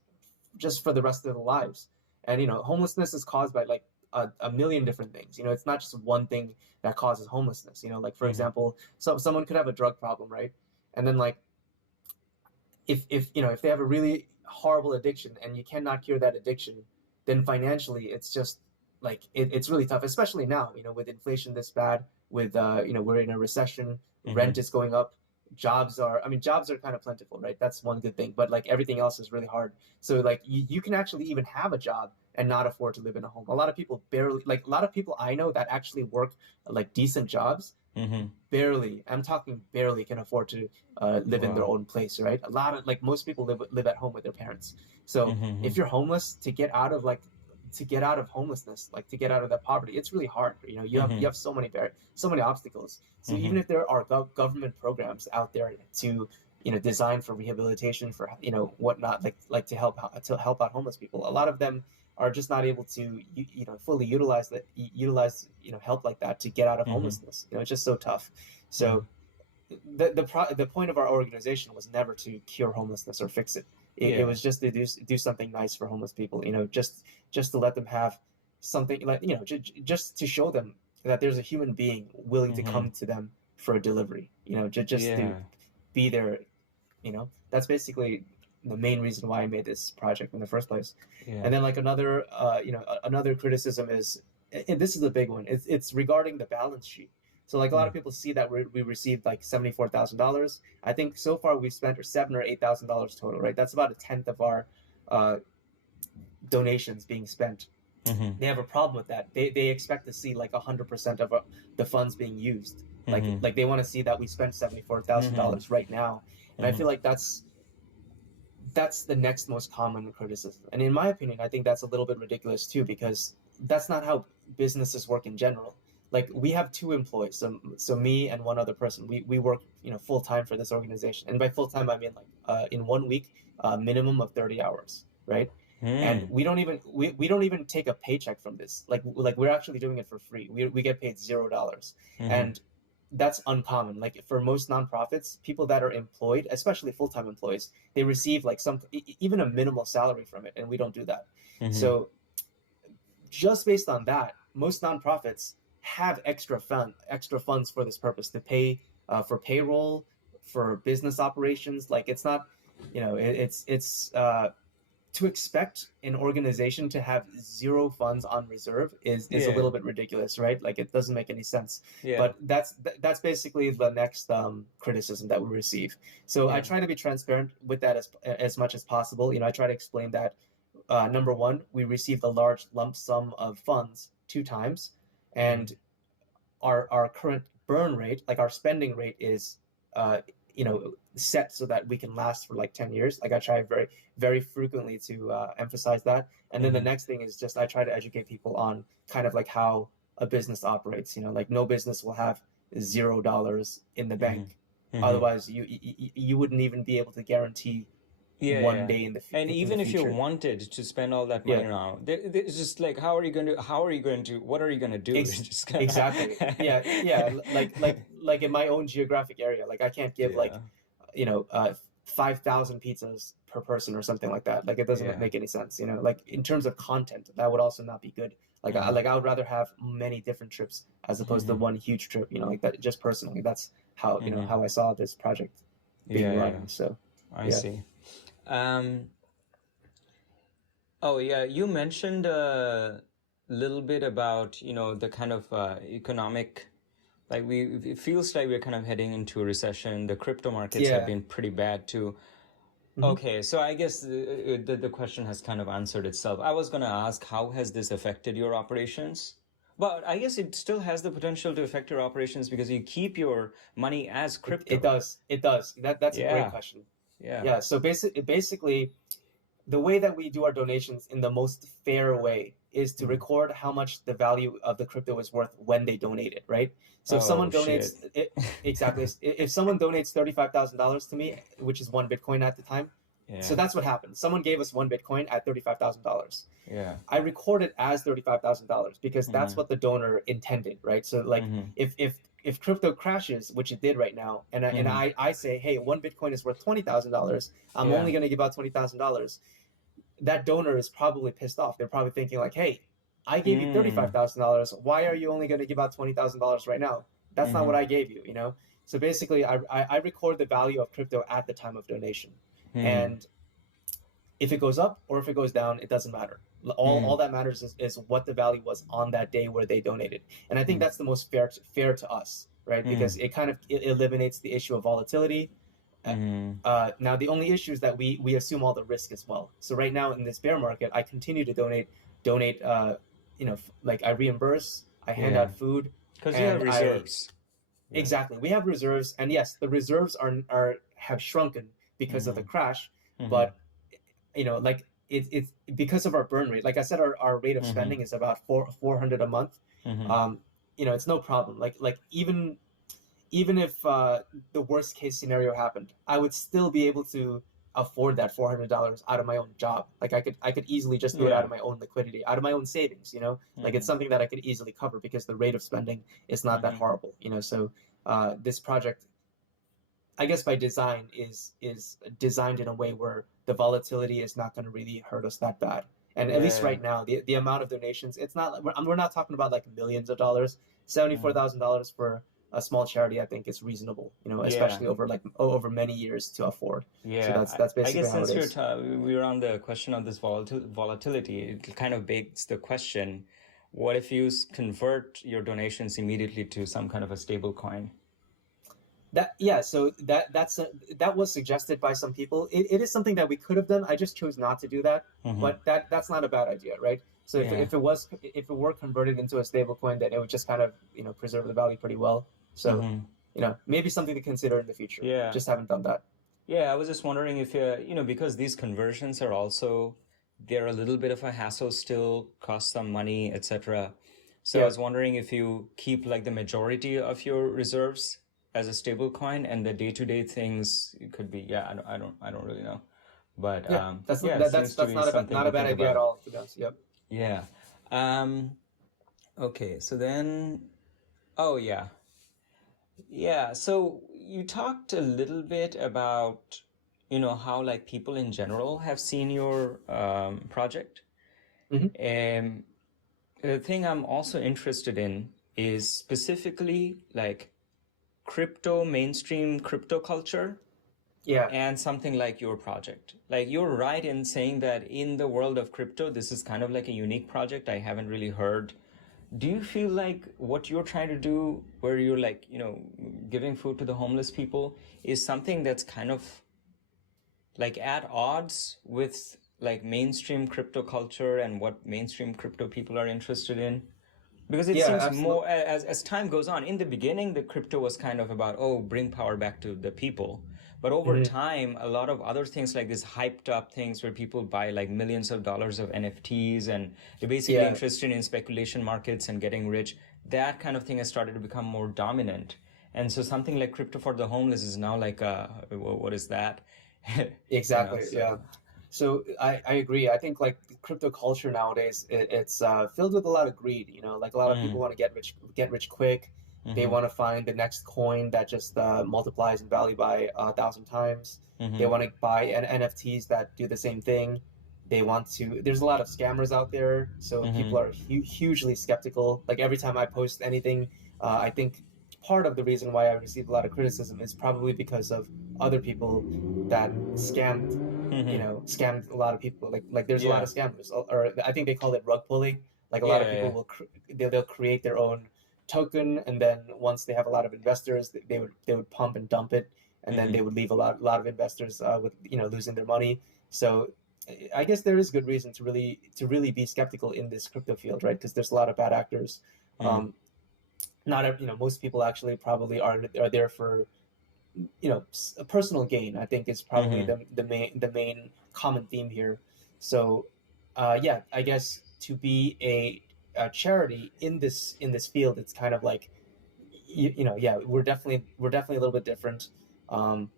just for the rest of their lives. And homelessness is caused by like a million different things. It's not just one thing that causes homelessness. Like for Hmm. example, someone could have a drug problem, right? And then like if they have a really horrible addiction and you cannot cure that addiction, then financially it's just like it's really tough, especially now, with inflation this bad, with we're in a recession, Hmm. rent is going up, jobs are kind of plentiful, right? That's one good thing, but like everything else is really hard. So like you can actually even have a job and not afford to live in a home. A lot of people I know that actually work like decent jobs Hmm. barely, I'm talking barely, can afford to live in their Wow. own place, right? A lot of like most people live at home with their parents. So Hmm. if you're homeless, to get out of homelessness, like to get out of that poverty, it's really hard. You Hmm. have so many obstacles. So even Hmm. if there are government programs out there to design for rehabilitation, for whatnot, like to help out homeless people, a lot of them are just not able to fully utilize help like that to get out of Hmm. homelessness. It's just so tough. Hmm. So the point of our organization was never to cure homelessness or fix it. It Yeah. was just to do something nice for homeless people, just to let them have something, like, just to show them that there's a human being willing to Mm-hmm. come to them for a delivery, just to Yeah. be there. That's basically the main reason why I made this project in the first place. And Yeah. then, like, another criticism is, and this is a big one, it's regarding the balance sheet. So, like, a lot Mm. of people see that we received like $74,000. I think so far we've spent $7,000 or $8,000 total, right? That's about a tenth of our uh, donations being spent. Mm-hmm. They have a problem with that. They expect to see like 100% of the funds being used. Like Mm-hmm. like they want to see that we spent $74,000 Mm-hmm. right now. And I Mm-hmm. feel like that's the next most common criticism. And in my opinion, I think that's a little bit ridiculous too, because that's not how businesses work in general. Like, we have two employees, so me and one other person. We work, full time for this organization, and by full time I mean, like, in 1 week, minimum of 30 hours, right? And Mm. we don't even take a paycheck from this. Like we're actually doing it for free. We get paid $0, Mm-hmm. and that's uncommon. Like, for most nonprofits, people that are employed, especially full-time employees, they receive like even a minimal salary from it, and we don't do that. Mm-hmm. So, just based on that, most nonprofits have extra funds for this purpose, to pay for payroll, for business operations. Like, it's not, it's to expect an organization to have zero funds on reserve is a Yeah. little bit ridiculous, right? Like, it doesn't make any sense. Yeah. But that's basically the next criticism that we receive. So I Yeah. try to be transparent with that as much as possible. I try to explain that, number one, we received a large lump sum of funds 2 times, Mm-hmm. and our current burn rate, like our spending rate, is set so that we can last for like 10 years. Like, I try very, very frequently to emphasize that. And then the Mm-hmm. next thing is just I try to educate people on kind of like how a business operates. Like, no business will have $0 in the Mm-hmm. bank. Mm-hmm. Otherwise, you wouldn't even be able to guarantee Yeah, one yeah. day And in the even if you future. wanted to spend all that money Yeah. now, it's just like, what are you going to do? It's Ex- just gonna, exactly. Yeah, yeah. Like in my own geographic area, like, I can't give like, yeah, 5,000 pizzas per person or something like that. Like, it doesn't yeah. make any sense. Like, in terms of content, that would also not be good. Like, Mm-hmm. I would rather have many different trips as opposed to Mm-hmm. one huge trip. Like that. Just personally, that's how Mm-hmm. how I saw this project being Yeah, yeah. run. So, I yeah. see. Um, oh yeah, you mentioned a little bit about, the kind of economic, like it feels like we're kind of heading into a recession. The crypto markets have Yeah. been pretty bad too. Hmm. Okay, so I guess the question has kind of answered itself. I was going to ask, how has this affected your operations? But I guess it still has the potential to affect your operations because you keep your money as It crypto. does. It does. That's a great Yeah, question. yeah. Yeah. So basically, the way that we do our donations in the most fair way is to Mm. record how much the value of the crypto is worth when they donate it, right? So if Oh, someone shit. donates it, exactly, if someone donates $35,000 to me, which is one Bitcoin at the time, so Yeah, that's what happened. Someone gave us one Bitcoin at $35,000. yeah. I record it as $35,000 because that's Mm-hmm. what the donor intended, right? So, like, Mm-hmm. if crypto crashes, which it did right now, and Mm-hmm. I say, hey, one Bitcoin is worth $20,000, I'm Yeah. only going to give out $20,000. That donor is probably pissed off. They're probably thinking like, hey, I gave you Mm. $35,000. Why are you only going to give out $20,000 right now? That's not Mm-hmm. what I gave you. So basically, I record the value of crypto at the time of donation, Mm. and if it goes up or if it goes down, it doesn't matter. All Mm. that matters is what the value was on that day where they donated, and I think Mm. that's the most fair to us, right? Mm. Because it eliminates the issue of volatility. Mm. Now the only issue is that we assume all the risk as well. So right now in this bear market, I continue to donate. Like, I reimburse, I hand Yeah. out food, Because you have and I reserves. Yeah. exactly, we have reserves, and yes, the reserves are have shrunken because of the Mm-hmm. crash, Mm-hmm. but like, it's because of our burn rate. Like I said, our rate of Mm-hmm. spending is about 400 a month. Mm-hmm. It's no problem. Like, even if the worst case scenario happened, I would still be able to afford that $400 out of my own job. Like, I could easily just do it out Yeah. of my own liquidity, out of my own savings. Like, it's Mm-hmm. something that I could easily cover because the rate of spending is not that Mm-hmm. horrible. So this project, I guess by design is designed in a way where the volatility is not going to really hurt us that bad. And at least Yeah. right now, the amount of donations, it's not we're not talking about like millions of dollars. Mm. $74,000 for a small charity, I think, is reasonable, Yeah. especially over many years to afford. So Yeah. that's I basically guess how it since is. we're on the question of this volatility, it kind of begs the question, what if you convert your donations immediately to some kind of a stable coin? That yeah, so that was suggested by some people. It is something that we could have done. I just chose not to do that, Hmm. but that's not a bad idea, right? So Yeah. if it were converted into a stable coin, then it would just kind of preserve the value pretty well. So Hmm. maybe something to consider in the future. Yeah. Just haven't done that. Yeah, I was just wondering if, because these conversions are also, they're a little bit of a hassle still, cost some money, etc. So I Yeah, was wondering if you keep like the majority of your reserves as a stable coin and the day-to-day things it could be, yeah, I don't really know. But yeah, yeah, it seems to that's be something not to a bad think idea at about. all, to be honest. Yep. Yeah. Um, okay, so then, oh yeah. Yeah, so you talked a little bit about, how like people in general have seen your project. Hmm. And the thing I'm also interested in is specifically like mainstream crypto culture Yeah. and something like your project. Like you're right in saying that in the world of crypto, this is kind of like a unique project. I haven't really heard. Do you feel like what you're trying to do, where you're like, giving food to the homeless people, is something that's kind of like at odds with like mainstream crypto culture and what mainstream crypto people are interested in? Because it Yeah, seems more absolutely. as time goes on. In the beginning, the crypto was kind of about, oh, bring power back to the people. But over Hmm. time, a lot of other things like this hyped up things where people buy like millions of dollars of NFTs and they're basically Yeah. interested in speculation markets and getting rich. That kind of thing has started to become more dominant. And so something like crypto for the homeless is now like, what is that? Exactly. Yeah. So. So I agree. I think like crypto culture nowadays, it's filled with a lot of greed. Like a lot of people Mm, want to get rich quick. They mm-hmm, want to find the next coin that just multiplies in value by 1,000 times. They mm-hmm, want to buy NFTs that do the same thing. They want to. There's a lot of scammers out there, so people mm-hmm. are hugely skeptical. Like every time I post anything, I think part of the reason why I receive a lot of criticism is probably because of other people that scammed a lot of people. Like there's a lot Yeah. of scammers, or I think they call it rug pulling. Like a lot of Yeah, people yeah. will they'll create their own token, and then once they have a lot of investors, they would pump and dump it, and then Mm-hmm. they would leave a lot of investors with losing their money. So I guess there is good reason to really be skeptical in this crypto field, right? Because there's a lot of bad actors. Mm. Not most people actually probably are there for a personal gain. I think is probably Mm-hmm. the main common theme here. So yeah, I guess to be a charity in this field, it's kind of like yeah, we're definitely a little bit different. um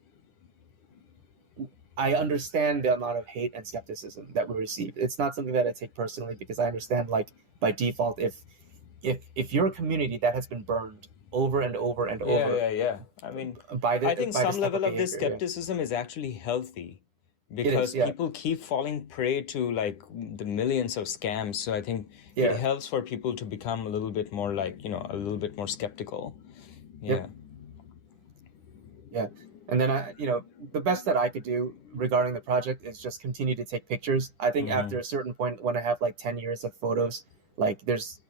I understand the amount of hate and skepticism that we receive. It's not something that I take personally, because I understand, like, by default, if you're a community that has been burned over and over and Yeah, over yeah, yeah. I mean, I think by this some type of level of this behavior. Yeah, skepticism is actually healthy it is. because Yeah. people keep falling prey to like the millions of scams. So I think it Yeah. helps for people to become a little bit more like, a little bit more skeptical. Yep. Yeah. Yeah. And then the best that I could do regarding the project is just continue to take pictures. I think Mm-hmm. after a certain point, when I have like 10 years of photos, like there's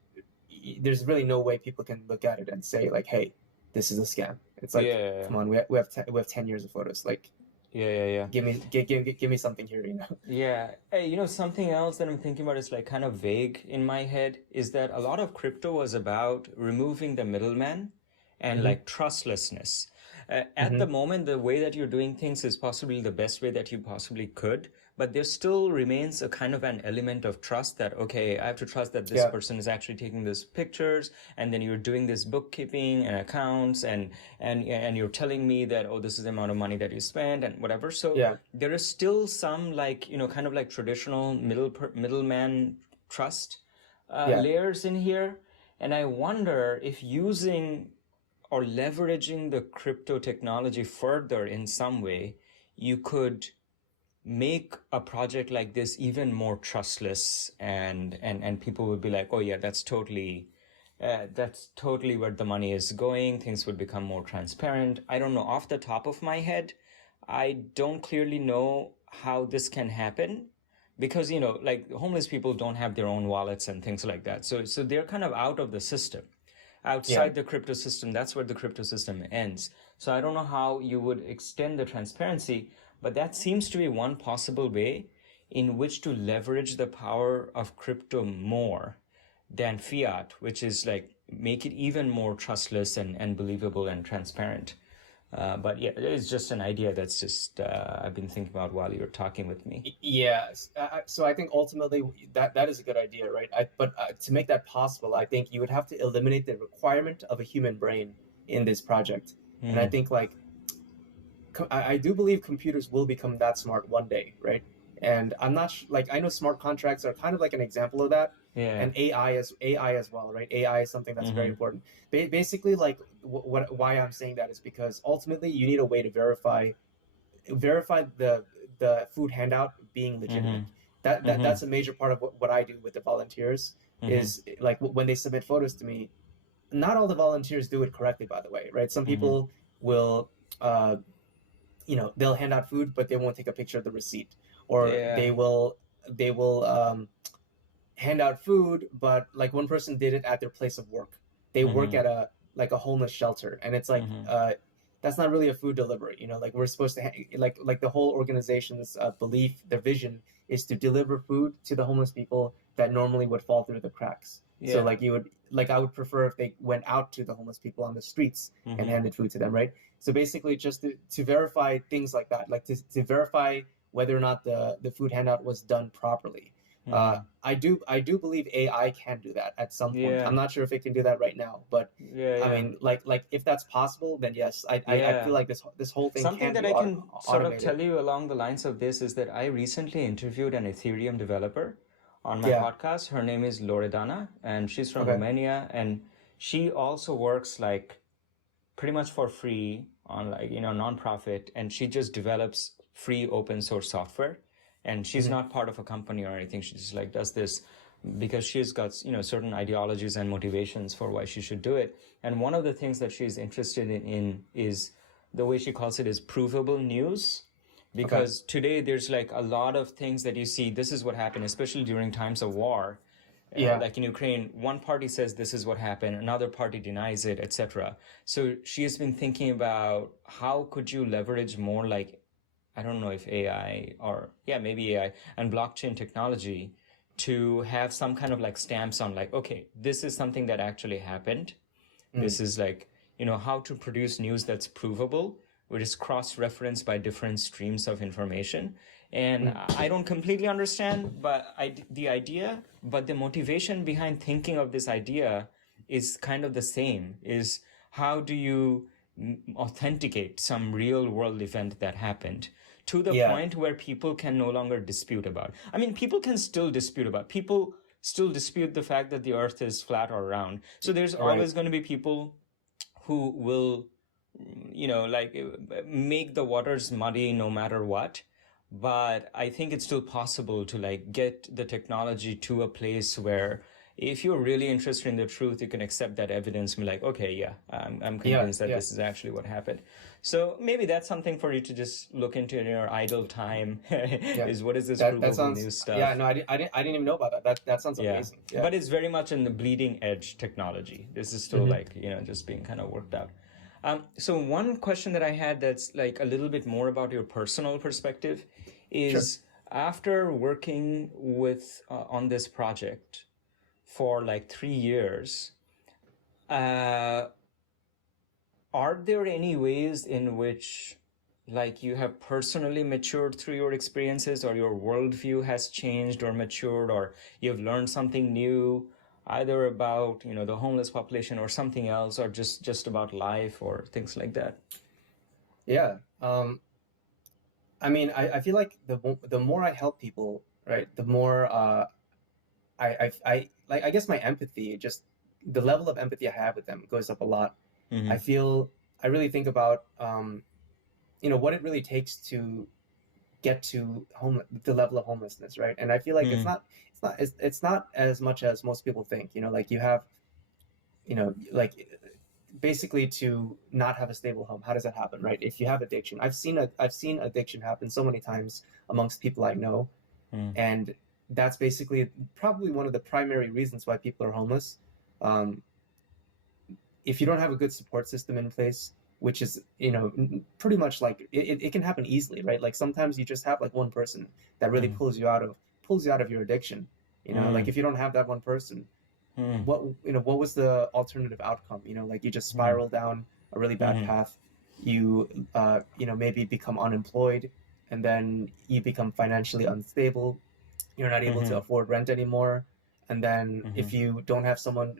really no way people can look at it and say like, "Hey, this is a scam." It's like, Yeah, come on, we have 10 years of photos. Like, yeah, yeah, yeah. give me something here. Yeah. Hey, something else that I'm thinking about is like kind of vague in my head is that a lot of crypto was about removing the middleman and Hmm. like trustlessness. At the Hmm. moment, the way that you're doing things is possibly the best way that you possibly could, but there still remains a kind of an element of trust that, okay, I have to trust that this Yeah. person is actually taking these pictures, and then you're doing this bookkeeping and accounts, and you're telling me that, oh, this is the amount of money that you spent and whatever. So Yeah. there is still some like, kind of like traditional middleman trust Yeah. layers in here. And I wonder if using or leveraging the crypto technology further in some way, you could make a project like this even more trustless, and people would be like, oh yeah, that's totally where the money is going. Things would become more transparent. I don't know, off the top of my head, I don't clearly know how this can happen, because like homeless people don't have their own wallets and things like that, so they're kind of out of the system, Yeah. outside the crypto system. That's where the crypto system ends. So I don't know how you would extend the transparency, but that seems to be one possible way in which to leverage the power of crypto more than fiat, which is like make it even more trustless and believable and transparent. But yeah, it's just an idea that's just I've been thinking about while you're talking with me. Yeah, so I think ultimately that is a good idea, right? But to make that possible, I think you would have to eliminate the requirement of a human brain in this project. And I Hmm. think like I do believe computers will become that smart one day, right? And I'm not like I know smart contracts are kind of like an example of that, Yeah. and AI as well, right? AI is something that's very Hmm. important. Basically, like why I'm saying that is because ultimately you need a way to verify the food handout being Hmm. legitimate. That's a major part of what I do with the volunteers Hmm. is like when they submit photos to me. Not all the volunteers do it correctly, by the way, right? Some Hmm. people will uh, they'll hand out food but they won't take a picture of the receipt, or Yeah. they will hand out food, but like one person did it at their place of work. They work Hmm. at a homeless shelter, and it's like Hmm. that's not really a food delivery. Like we're supposed to like the whole organization's belief, their vision is to deliver food to the homeless people that normally would fall through the cracks. So Yeah. like I would prefer if they went out to the homeless people on the streets and Hmm. handed food to them, right? So basically, just to verify things like that, like to verify whether or not the food handout was done properly. Hmm. I do believe AI can do that at some point. I'm Yeah. not sure if it can do that right now, but Yeah. I Yeah. mean, like if that's possible, then yes, I feel Yeah. like this whole thing Something can that be I can sort of automated. tell you along the lines of this is that I recently interviewed an Ethereum developer on my Yeah. podcast. Her name is Loredana, and she's from Okay. Romania, and she also works like pretty much for free on like nonprofit, and she just develops free open source software, and she's Hmm. not part of a company or anything. She just like does this because she's got certain ideologies and motivations for why she should do it. And one of the things that she's interested in is the way she calls it is provable news, Okay. because today there's like a lot of things that you see, this is what happened, especially during times of war. Yeah. Like in Ukraine, one party says this is what happened, another party denies it, etc. So she has been thinking about how could you leverage more like, I don't know if AI or, yeah, maybe AI and blockchain technology to have some kind of like stamps on like, okay, this is something that actually happened. Mm. This is like, how to produce news that's provable, which is cross-referenced by different streams of information. And Mm. I don't completely understand, but the idea, but the motivation behind thinking of this idea is kind of the same, is how do you authenticate some real world event that happened to the Yeah. point where people can no longer dispute about. I mean, people can still dispute about. People still dispute the fact that the earth is flat or round. So there's Right. always going to be people who will, like make the waters muddy no matter what. But I think it's still possible to like get the technology to a place where if you're really interested in the truth, you can accept that evidence and be like, okay, yeah, I'm Yeah. convinced that Yeah. this is actually what happened. So maybe that's something for you to just look into in your idle time Yeah. is what is this That provable sounds. news Yeah. stuff? No, I didn't even know about that. That sounds Yeah. amazing. Yeah. But it's very much in the bleeding edge technology. This is still Hmm. like, just being kind of worked out. So one question that I had that's like a little bit more about your personal perspective Sure. is after working with on this project for like 3 years, uh, are there any ways in which like you have personally matured through your experiences, or your worldview has changed or matured, or you've learned something new either about the homeless population or something else, or just about life or things like that? Yeah. I mean, I feel like the more I help people, right, the more I like I guess my empathy, just the level of empathy I have with them goes up a lot. I Mm-hmm. feel I really think about what it really takes to get to the level of homelessness, right? And I feel like it's not as much as most people think. Like you have, like basically to not have a stable home. How does that happen, right? If you have addiction, I've seen addiction happen so many times amongst people I know, Mm-hmm. and that's basically probably one of the primary reasons why people are homeless. Um, if you don't have a good support system in place, which is pretty much like it can happen easily, right? Like sometimes you just have like one person that really Mm-hmm. pulls you out of your addiction. Like if you don't have that one person, Mm-hmm. what was the alternative outcome? Like you just Mm-hmm. spiral down a really bad Mm-hmm. path. You maybe become unemployed, and then you become financially unstable. You're not able to Mm-hmm. afford rent anymore. And then Mm-hmm. if you don't have someone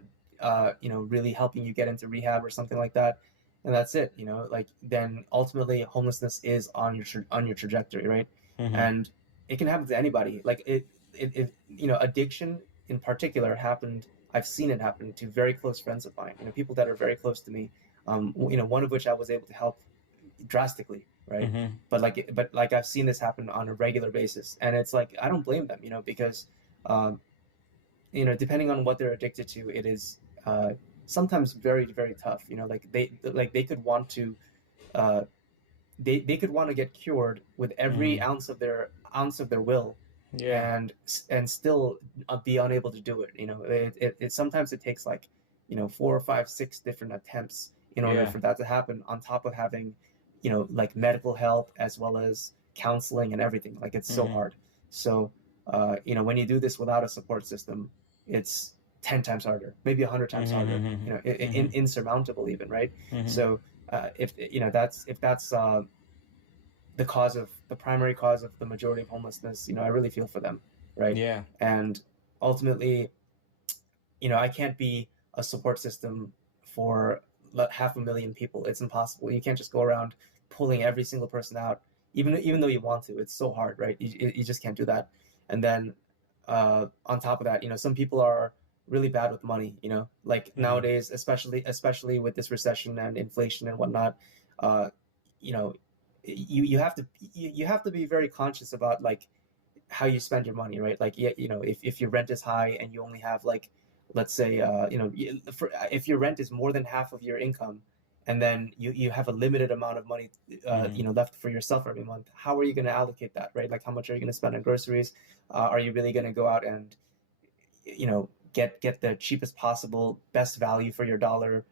really helping you get into rehab or something like that, and that's it. Like then ultimately homelessness is on your trajectory, right? Mm-hmm. And it can happen to anybody. Like addiction in particular happened. I've seen it happen to very close friends of mine. People that are very close to me. One of which I was able to help drastically, right? Mm-hmm. But I've seen this happen on a regular basis, and it's like I don't blame them, because um, depending on what they're addicted to, it is sometimes very very tough. Like they could want to uh, they could want to get cured with every Mm-hmm. ounce of their will, Yeah. and still be unable to do it. Sometimes it takes like 4 or 5, 6 different attempts in order Yeah. for that to happen, on top of having like medical help as well as counseling and everything. Like it's so Mm-hmm. hard. So when you do this without a support system, it's 10 times harder, maybe 100 times harder, Mm-hmm. Mm-hmm. insurmountable even, right? Mm-hmm. So if that's the primary cause of the majority of homelessness, I really feel for them, right? Yeah. And ultimately, I can't be a support system for 500,000 people. It's impossible. You can't just go around pulling every single person out, even though you want to. It's so hard, right? You just can't do that. And then on top of that, some people are really bad with money. Like Mm-hmm. nowadays, especially with this recession and inflation and whatnot, uh, you know, you have to be very conscious about like how you spend your money, right? Like, yeah, if your rent is high and you only have like, let's say, if your rent is more than half of your income, and then you have a limited amount of money, Mm-hmm. left for yourself every month, how are you going to allocate that, right? Like, how much are you going to spend on groceries? Are you really going to go out and, get the cheapest possible, best value for your dollar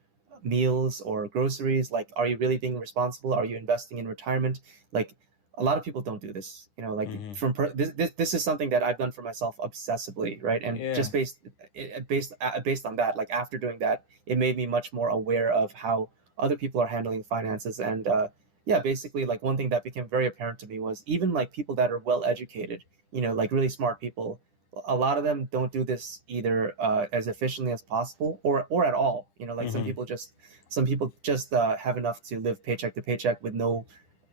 meals or groceries? Like, are you really being responsible? Are you investing in retirement? Like, a lot of people don't do this. Like Mm-hmm. this is something that I've done for myself obsessively, right? And Yeah. just based on that, like after doing that, it made me much more aware of how other people are handling finances. And yeah, basically, like one thing that became very apparent to me was even like people that are well educated, like really smart people, a lot of them don't do this either as efficiently as possible, or at all. Like Mm-hmm. some people just have enough to live paycheck to paycheck with no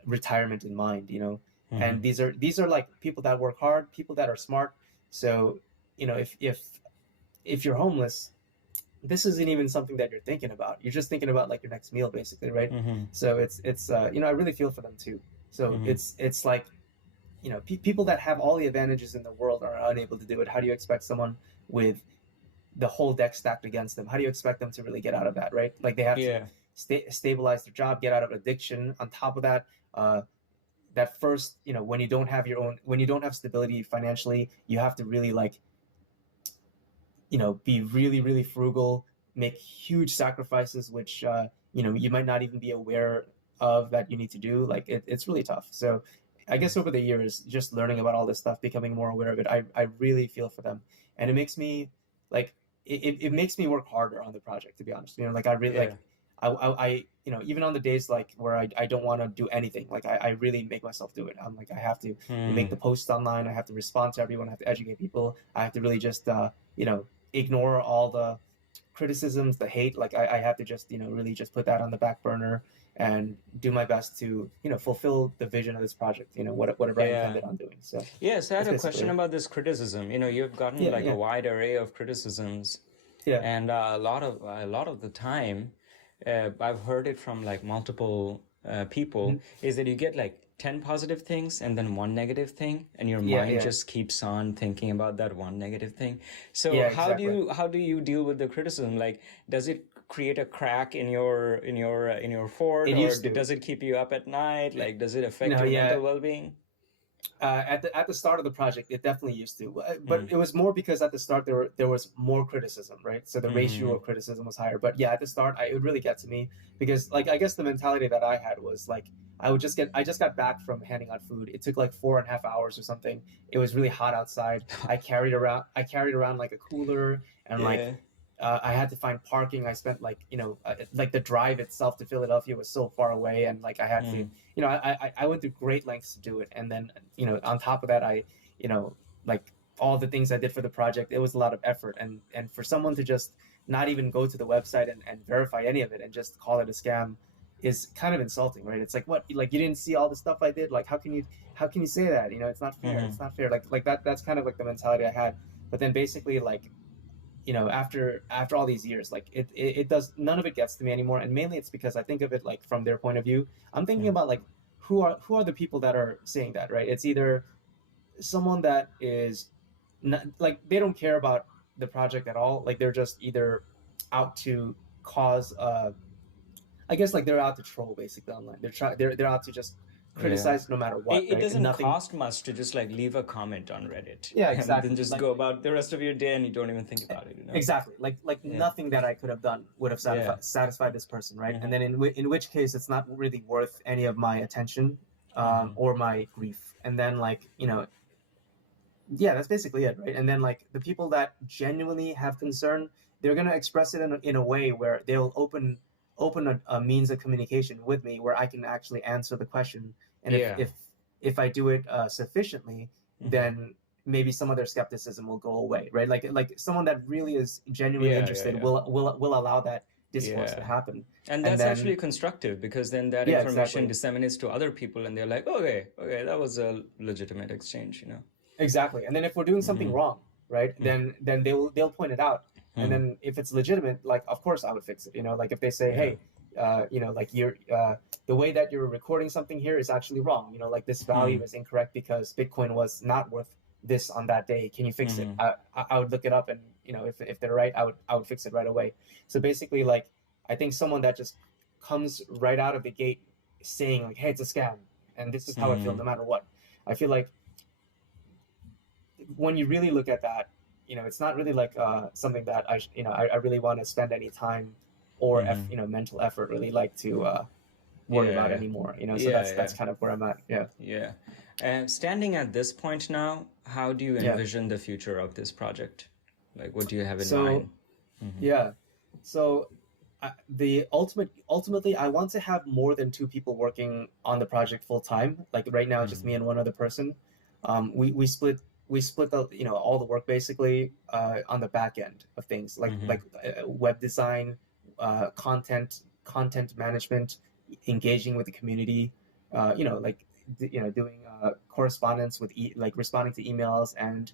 retirement in mind. Mm-hmm. And these are like people that work hard, people that are smart. So if you're homeless, this isn't even something that you're thinking about. You're just thinking about like your next meal, basically, right? Mm-hmm. So it's I really feel for them too. So Mm-hmm. it's like people that have all the advantages in the world are unable to do it. How do you expect someone with the whole deck stacked against them? How do you expect them to really get out of that, right? Like they have to Yeah. stabilize their job, get out of addiction. On top of that, that first, when you don't have stability financially, you have to really like, be really, really frugal, make huge sacrifices, which, you might not even be aware of that you need to do. Like it's really tough. So I guess over the years, just learning about all this stuff, becoming more aware of it, I really feel for them. And it makes me like, it makes me work harder on the project, to be honest. Like I really Yeah. like, even on the days like where I don't want to do anything, like I really make myself do it. I'm like, I have to make Mm. the posts online. I have to respond to everyone. I have to educate people. I have to really just, ignore all the criticisms, the hate. Like I have to just, really just put that on the back burner and do my best to, fulfill the vision of this project, whatever I Yeah. intended on doing. So Yes, I had that's a basically question it. about this criticism. You've gotten Yeah, like a yeah, wide array of criticisms, yeah. and a lot of the time, I've heard it from like multiple people, Mhm. is that you get like 10 positive things and then one negative thing, and your Yeah, mind yeah, just keeps on thinking about that one negative thing. So yeah, exactly. how do you deal with the criticism? Like, does it create a crack in your fort, It or used to. does it keep you up at night? Like, does it affect No, your yeah. mental well-being? At the start of the project, it definitely used to, but Mm. it was more because at the start there was more criticism, right? So the ratio Mm. of criticism was higher. But yeah, at the start, it would really get to me because like I guess the mentality that I had was like I just got back from handing out food. It took like 4.5 hours or something. It was really hot outside. I carried around like a cooler and like Yeah. I had to find parking. I spent like like the drive itself to Philadelphia was so far away, and like I had to Mm. I went through great lengths to do it, and then on top of that like all the things I did for the project, it was a lot of effort, and for someone to just not even go to the website and verify any of it and just call it a scam is kind of insulting, right? It's like what like you didn't see all the stuff I did. Like how can you say that? It's not fair. Mm. It's not fair. Like that's kind of like the mentality I had. But then basically like after all these years like it does none of it gets to me anymore, and mainly it's because I think of it like from their point of view. I'm thinking Mm. about like who are the people that are saying that, right? It's either someone that is not, like they don't care about the project at all, like they're just either out to cause I guess like they're out to troll basically online. They're out to just Yeah. criticize no matter what, It right? And doesn't nothing. cost much to just like leave a comment on Reddit Yeah, and then exactly. just Like go about the rest of your day and you don't even think about it, you know? exactly. Like Yeah. nothing that I could have done would have Yeah. satisfied this person, right? And Mm-hmm. then in which case it's not really worth any of my attention Mm-hmm. or my grief. And then like yeah, that's basically it, right? And then like the people that genuinely have concern, they're gonna express it in a way where they'll open a means of communication with me where I can actually answer the question. And Yeah. if I do it sufficiently, Mm-hmm. then maybe some of their skepticism will go away, right? Like someone that really is genuinely Yeah, yeah, interested yeah. will allow that discourse to Yeah. happen. And And that's then actually constructive because then that yeah, information exactly. disseminates to other people and they're like, okay, okay, that was a legitimate exchange, you know? Exactly. And then if we're doing something Mm-hmm. wrong, right, then they'll point it out. And Mm-hmm. then if it's legitimate, like of course I would fix it. Like if they say, Yeah. hey, like you're the way that you're recording something here is actually wrong. Like this value Mm-hmm. is incorrect because Bitcoin was not worth this on that day. Can you fix it? Mm-hmm. I would look it up, and if they're right, I would fix it right away. So basically, like I think someone that just comes right out of the gate saying like, hey, it's a scam, and this is how I feel Mm-hmm. no matter what. I feel like when you really look at that, it's not really like something that I really want to spend any time or Mm-hmm. mental effort really like to worry Yeah, about yeah. anymore. So Yeah, that's yeah. kind of where I'm at. Yeah, Yeah. And standing at this point now, how do you yeah. envision the future of this project? Like, what do you have in So mind? Mm-hmm. yeah, so ultimately, I want to have more than two people working on the project full time. Like right now, just Mm-hmm. me and one other person. We split the all the work basically on the back end of things Mm-hmm. web design, content management, engaging with the community, like doing correspondence with like responding to emails and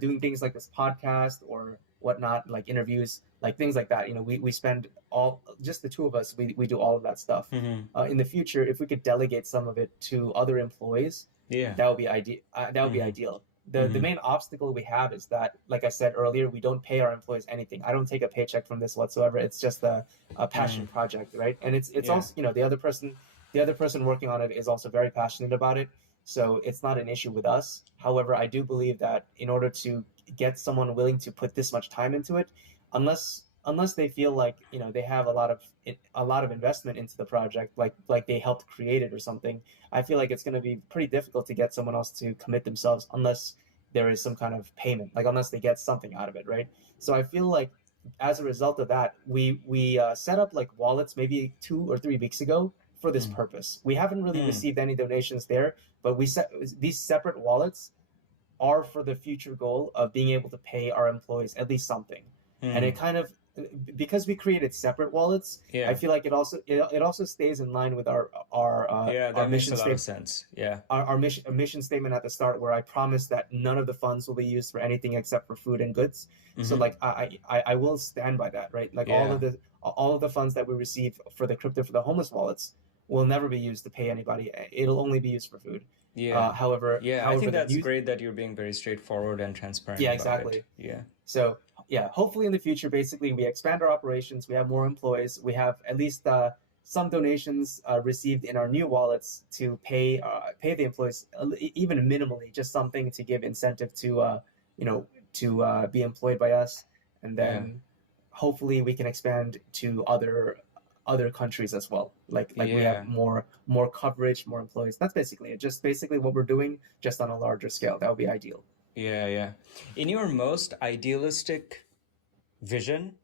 doing things like this podcast or whatnot, like interviews, like things like that. We spend all just the two of us. We do all of that stuff. Mm-hmm. In the future, if we could delegate some of it to other employees, Yeah. that would be ideal. That would be Mm-hmm. ideal. The Mm-hmm. main obstacle we have is that, like I said earlier, we don't pay our employees anything. I don't take a paycheck from this whatsoever. It's just a Mm. passion project, right? And it's Yeah. also the other person working on it is also very passionate about it. So it's not an issue with us. However, I do believe that in order to get someone willing to put this much time into it, unless they feel like they have a lot of investment into the project, like they helped create it or something, I feel like it's going to be pretty difficult to get someone else to commit themselves unless there is some kind of payment, like unless they get something out of it, right? So I feel like as a result of that, we set up like wallets maybe 2 or 3 weeks ago for this Mm. purpose. We haven't really Mm. received any donations there, but we set these separate wallets are for the future goal of being able to pay our employees at least something. And it Mm. kind of because we created separate wallets, I Yeah. feel like it also stays in line with Yeah, our that makes mission a lot of statement, sense. Yeah. our mission a mission statement at the start, where I promised that none of the funds will be used for anything except for food and goods. So Mm-hmm. like I will stand by that, right? Like Yeah. all of the funds that we receive for the crypto for the homeless wallets will never be used to pay anybody. It'll only be used for food. Yeah. Yeah, I However, think the that's new great that you're being very straightforward and transparent yeah, about it. exactly. Yeah. So yeah, hopefully in the future, basically we expand our operations, we have more employees, we have at least some donations received in our new wallets to pay the employees, even minimally, just something to give incentive to be employed by us, and Yeah. then hopefully we can expand to other countries as well. Like we have Yeah. more coverage, more employees. That's basically it. Just basically what we're doing, just on a larger scale. That would be ideal. Yeah, yeah. In your most idealistic vision,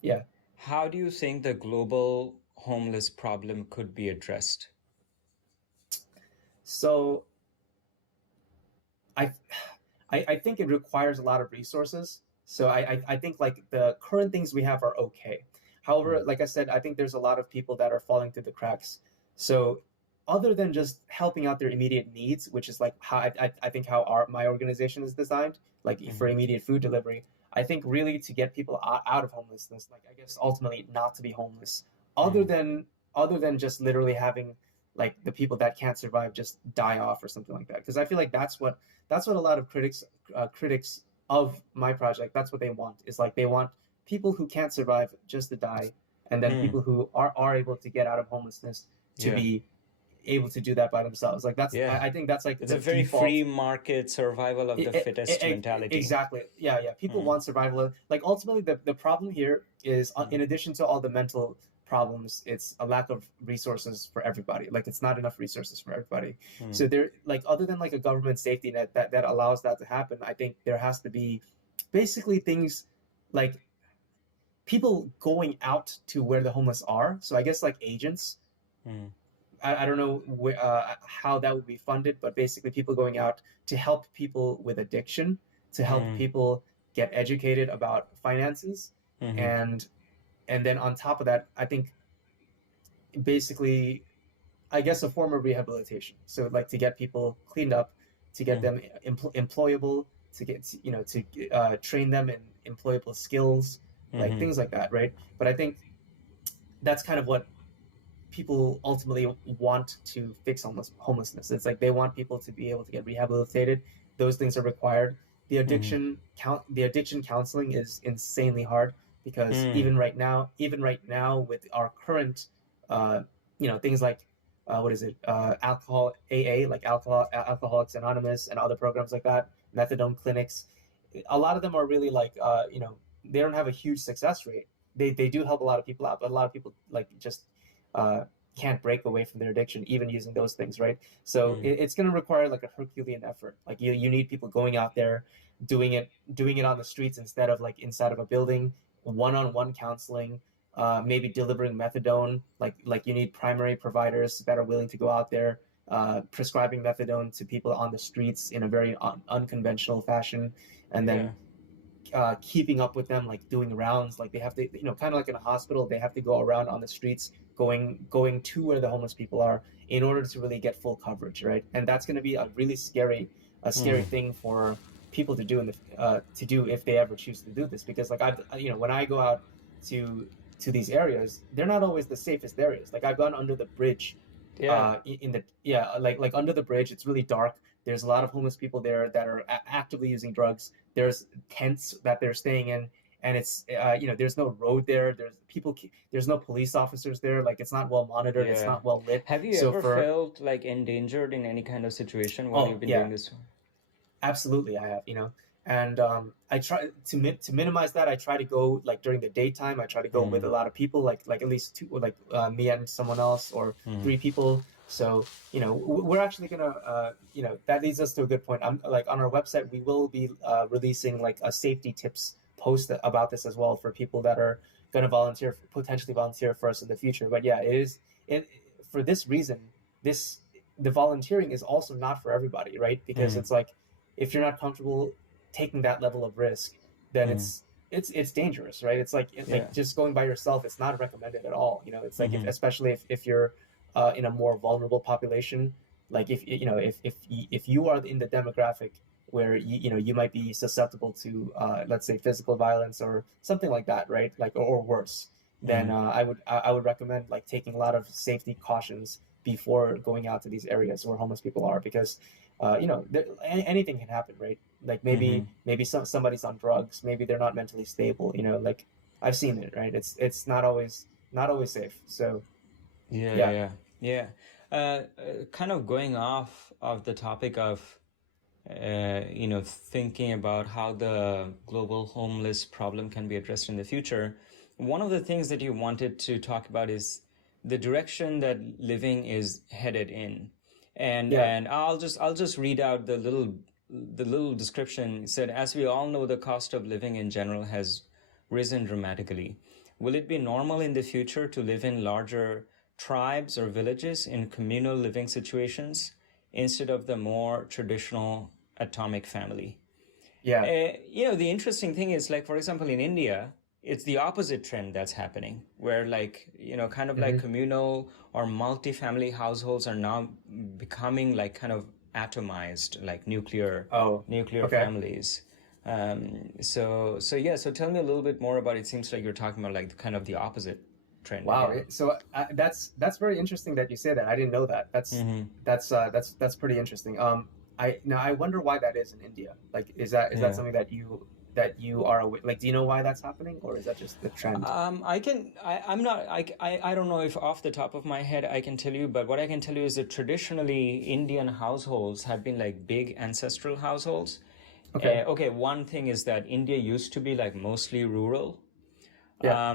Yeah. how do you think the global homeless problem could be addressed? So I, I think it requires a lot of resources. So I think like the current things we have are okay. However, Mm. like I said, I think there's a lot of people that are falling through the cracks. So other than just helping out their immediate needs, which is like how I think how my organization is designed, like for Mm-hmm. immediate food delivery, I think really to get people out of homelessness, like I guess ultimately not to be homeless, other Mm. than other than just literally having like the people that can't survive just die off or something like that. Because I feel like that's what a lot of critics of my project, that's what they want, is like they want people who can't survive just to die, and then Mm. people who are able to get out of homelessness to Yeah. be able to do that by themselves. Like Yeah. I think that's like It's the a very default. free market survival of the fittest mentality. Exactly. Yeah, yeah. People Mm. want survival. Like ultimately, the problem here is, Mm. in addition to all the mental problems, it's a lack of resources for everybody. Like it's not enough resources for everybody. Mm. So there, like other than like a government safety net that allows that to happen, I think there has to be basically things like people going out to where the homeless are. So I guess like agents. Mm. I don't know how that would be funded, but basically people going out to help people with addiction, to help Mm. people get educated about finances, Mm-hmm. and then on top of that, I think basically, I guess a form of rehabilitation. So like to get people cleaned up, to get Mm. them employable, to get to train them in employable skills, like Mm-hmm. things like that, right? But I think that's kind of what people ultimately want to fix homelessness. It's like they want people to be able to get rehabilitated. Those things are required. Mm-hmm. The addiction counseling is insanely hard, because Mm. even right now with our current, uh, things like what is it, alcohol AA, like Alcoholics Anonymous, and other programs like that, methadone clinics. A lot of them are really like they don't have a huge success rate. They do help a lot of people out, but a lot of people like just uh, can't break away from their addiction, even using those things, right? So Mm. it's going to require like a Herculean effort. Like you need people going out there, doing it on the streets instead of like inside of a building, one-on-one counseling, maybe delivering methadone. Like you need primary providers that are willing to go out there, prescribing methadone to people on the streets in a very unconventional fashion, and then Yeah. keeping up with them, like doing rounds. Like they have to, kind of like in a hospital, they have to go around on the streets, going to where the homeless people are, in order to really get full coverage, right? And that's going to be a really scary Mm. thing for people to do to do if they ever choose to do this, because like when I go out to these areas, they're not always the safest areas. Like I've gone under the bridge, Yeah. in the yeah, like under the bridge, it's really dark. There's a lot of homeless people there that are actively using drugs. There's tents that they're staying in, and it's there's no road there. There's no police officers there. Like it's not well monitored. It's Yeah. not well lit. Have you So ever for felt like endangered in any kind of situation while oh you've been yeah, doing this? absolutely, I have, and I try to minimize that. I try to go like during the daytime. I try to go with a Mm. lot of people, like at least two, like me and someone else, or Mm. three people. So we're actually gonna that leads us to a good point. I'm like on our website, we will be releasing like a safety tips post about this as well, for people that are gonna potentially volunteer for us in the future. But yeah, it for this reason, this the volunteering is also not for everybody, right? Because Mm. it's like if you're not comfortable taking that level of risk, then Mm. it's dangerous, right? It's like Yeah. just going by yourself. It's not recommended at all. You know, it's like if Mm-hmm. especially if you're in a more vulnerable population, like if you know if you are in the demographic where you know you might be susceptible to let's say physical violence or something like that, right? Like or worse, then Mm-hmm. I would recommend like taking a lot of safety cautions before going out to these areas where homeless people are because you know anything can happen, right? Like Mm-hmm. maybe somebody's on drugs, maybe they're not mentally stable, you know, like I've seen it, right? It's not always safe. So Yeah, yeah, yeah, yeah. Kind of going off of the topic of thinking about how the global homeless problem can be addressed in the future. One of the things that you wanted to talk about is the direction that living is headed in, and yeah. I'll just read out the little description. It said, as we all know, the cost of living in general has risen dramatically. Will it be normal in the future to live in larger tribes or villages in communal living situations instead of the more traditional atomic family? Yeah. The interesting thing is, like, for example, in India, it's the opposite trend that's happening, where, like, kind of like Hmm. communal or multi-family households are now becoming like kind of atomized, like Oh, nuclear okay. families. So yeah. So tell me a little bit more about it. Seems like you're talking about like kind of the opposite trend Wow. again. So that's very interesting that you say that. I didn't know that. Mm-hmm. That's pretty interesting. I wonder why that is in India. Like, is that Yeah. something that you are aware, like, do you know why that's happening, or is that just the trend? I'm not, I don't know if off the top of my head I can tell you, but what I can tell you is that traditionally Indian households have been like big ancestral households. Okay. Okay, one thing is that India used to be like mostly rural, Yeah.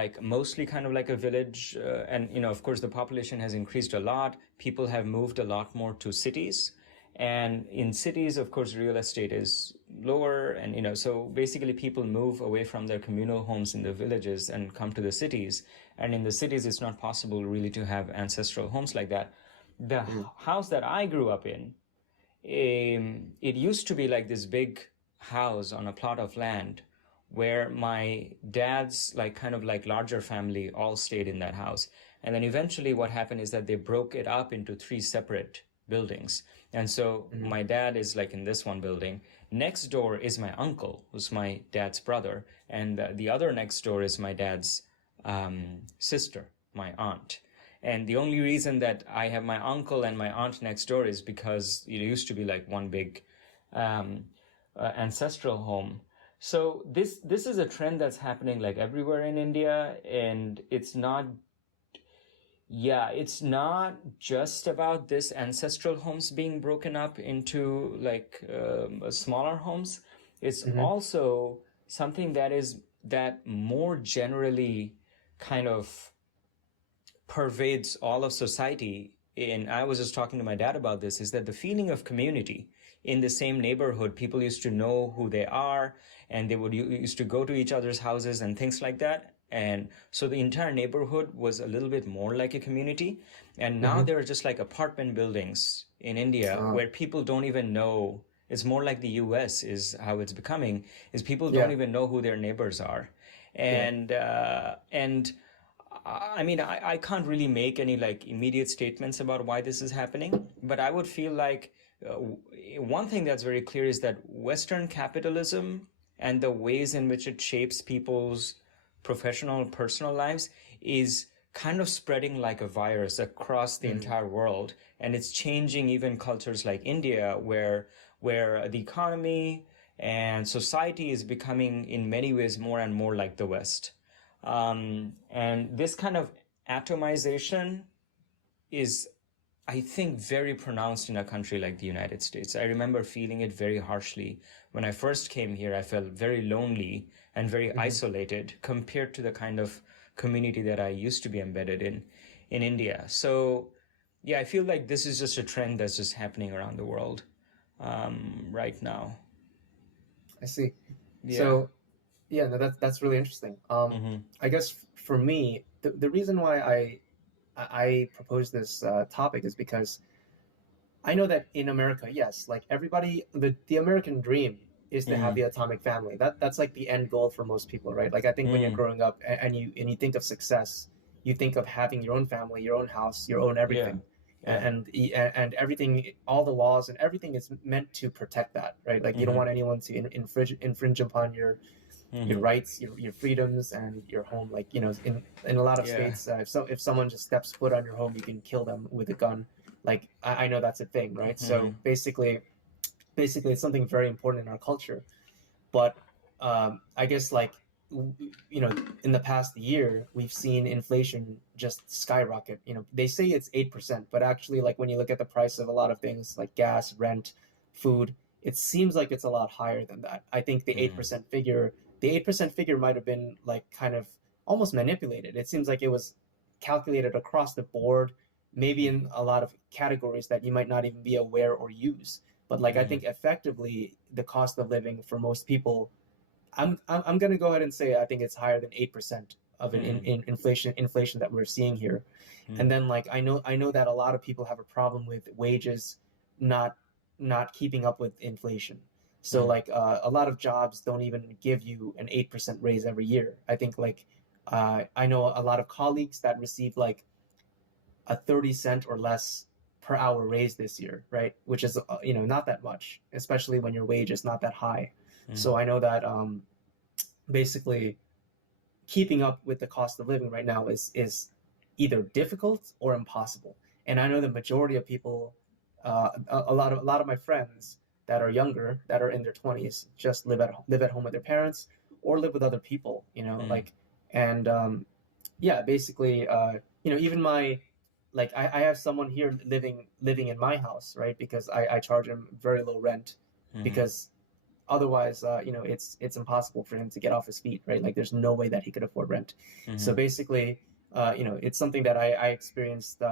like mostly kind of like a village. And, of course, the population has increased a lot. People have moved a lot more to cities. And in cities, of course, real estate is lower. And, so basically people move away from their communal homes in the villages and come to the cities. And in the cities, it's not possible really to have ancestral homes like that. The Mm. house that I grew up in, it used to be like this big house on a plot of land where my dad's like kind of like larger family all stayed in that house. And then eventually what happened is that they broke it up into three separate buildings. And so Mhm. my dad is like in this one building. Next door is my uncle, who's my dad's brother. And the other next door is my dad's sister, my aunt. And the only reason that I have my uncle and my aunt next door is because it used to be like one big um, ancestral home. So this is a trend that's happening like everywhere in India, and it's not just about this ancestral homes being broken up into like smaller homes. It's Mhm. also something that more generally kind of pervades all of society. And I was just talking to my dad about this, is that the feeling of community in the same neighborhood, people used to know who they are, and they would used to go to each other's houses and things like that. And so the entire neighborhood was a little bit more like a community. And now Mhm. there are just like apartment buildings in India Uh, where people don't even know. It's more like the US is how it's becoming, is people don't yeah. even know who their neighbors are. Yeah. And I mean, I can't really make any like immediate statements about why this is happening, but I would feel like one thing that's very clear is that Western capitalism and the ways in which it shapes people's professional and personal lives is kind of spreading like a virus across the Mm. entire world, and it's changing even cultures like India, where the economy and society is becoming in many ways more and more like the West. And this kind of atomization is, I think, very pronounced in a country like the United States. I remember feeling it very harshly. When I first came here, I felt very lonely and very Mhm. isolated compared to the kind of community that I used to be embedded in India. So, yeah, I feel like this is just a trend that's just happening around the world right now. I see. Yeah. So yeah, no, that's really interesting. Mm-hmm. I guess for me, the reason why I propose this topic is because I know that in America, yes, like everybody, the American dream. is to have Mm. the atomic family. That's like the end goal for most people, right? Like I think when you're Mm. growing up and you think of success, you think of having your own family, your own house, your own Yeah. everything. Yeah. And everything, all the laws and everything is meant to protect that, right? Like you don't Mm-hmm. want anyone to infringe upon your Mm-hmm. rights, your freedoms, and your home. Like in a lot of Yeah. states, if someone just steps foot on your home, you can kill them with a gun. Like I know that's a thing, right? Mm-hmm. So basically, it's something very important in our culture. But I guess like in the past year, we've seen inflation just skyrocket. They say it's 8%, but actually, like when you look at the price of a lot of things like gas, rent, food, it seems like it's a lot higher than that. I think Mm. the 8% figure might have been like kind of almost manipulated. It seems like it was calculated across the board, maybe in a lot of categories that you might not even be aware or use. But like I Mm-hmm. think effectively the cost of living for most people, I'm gonna go ahead and say I think it's higher than 8% of an Mm-hmm. in inflation that we're seeing here. And then like I know that a lot of people have a problem with wages not not keeping up with inflation. So Mm-hmm. like a lot of jobs don't even give you an 8% raise every year. I think like I know a lot of colleagues that receive like a 30 cent or less per hour raise this year, right? Which is not that much, especially when your wage is not that high. Mm-hmm. So I know that basically keeping up with the cost of living right now is either difficult or impossible. And I know the majority of people, a lot of my friends that are younger, that are in their 20s, just live at home with their parents or live with other people. Mm-hmm. Like and yeah, basically, even my like I have someone here living in my house, right? Because I charge him very low rent Mm-hmm. because otherwise, it's impossible for him to get off his feet, right? Like there's no way that he could afford rent. So Mm-hmm. basically, it's something that I experienced,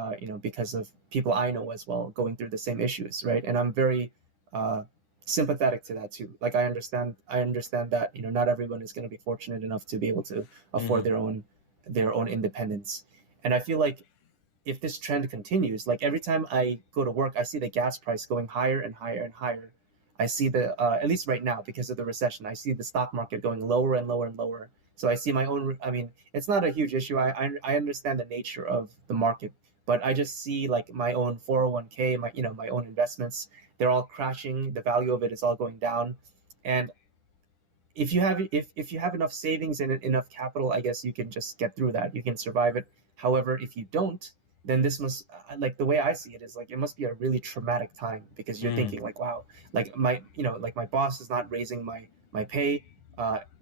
because of people I know as well going through the same issues, right? And I'm very uh, sympathetic to that too. Like I understand that not everyone is going to be fortunate enough to be able to afford Mm-hmm. their own independence. And I feel like if this trend continues, like every time I go to work, I see the gas price going higher and higher and higher. I see at least right now, because of the recession, I see the stock market going lower and lower and lower. So I see my own, I mean, it's not a huge issue. I understand the nature of the market, but I just see like my own 401k, my own investments, they're all crashing. The value of it is all going down. And if you have enough savings and enough capital, I guess you can just get through that. You can survive it. However, if you don't, then this must like the way I see it is like it must be a really traumatic time because you're Mm-hmm. thinking like, wow, like my boss is not raising my pay.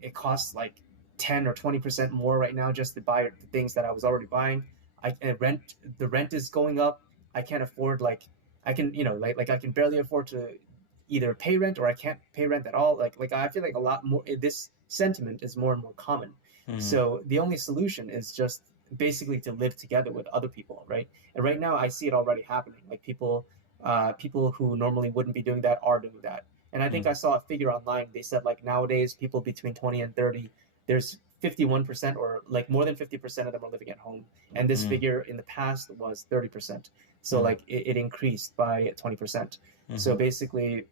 It costs like 10 or 20% more right now just to buy the things that I was already buying. The rent is going up. I can't afford I can like I can barely afford to either pay rent or I can't pay rent at all. Like I feel like a lot more this sentiment is more and more common. Mm-hmm. So the only solution is just basically to live together with other people, right? And right now I see it already happening. Like people who normally wouldn't be doing that are doing that. And I think I saw a figure online. They said like nowadays people between 20 and 30, there's 51% or like more than 50% of them are living at home. And this Mm-hmm. figure in the past was 30%. So Mm-hmm. like it increased by 20%. So Mm-hmm. basically,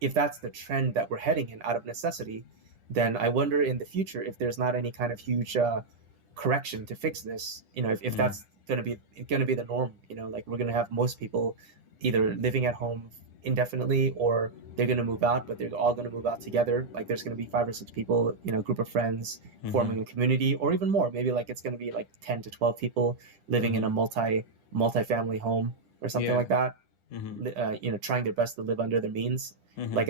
if that's the trend that we're heading in out of necessity, then I wonder in the future if there's not any kind of huge correction to fix this. If Mm-hmm. that's gonna be the norm. Like we're gonna have most people either living at home indefinitely or they're gonna move out, but they're all gonna move out together. Like there's gonna be 5 or 6 people, group of friends Mm-hmm. forming a community, or even more. Maybe like it's gonna be like 10 to 12 people living in Mm-hmm. a multi-family home or something Yeah. like that, Mm-hmm. trying their best to live under their means. Mm-hmm. Like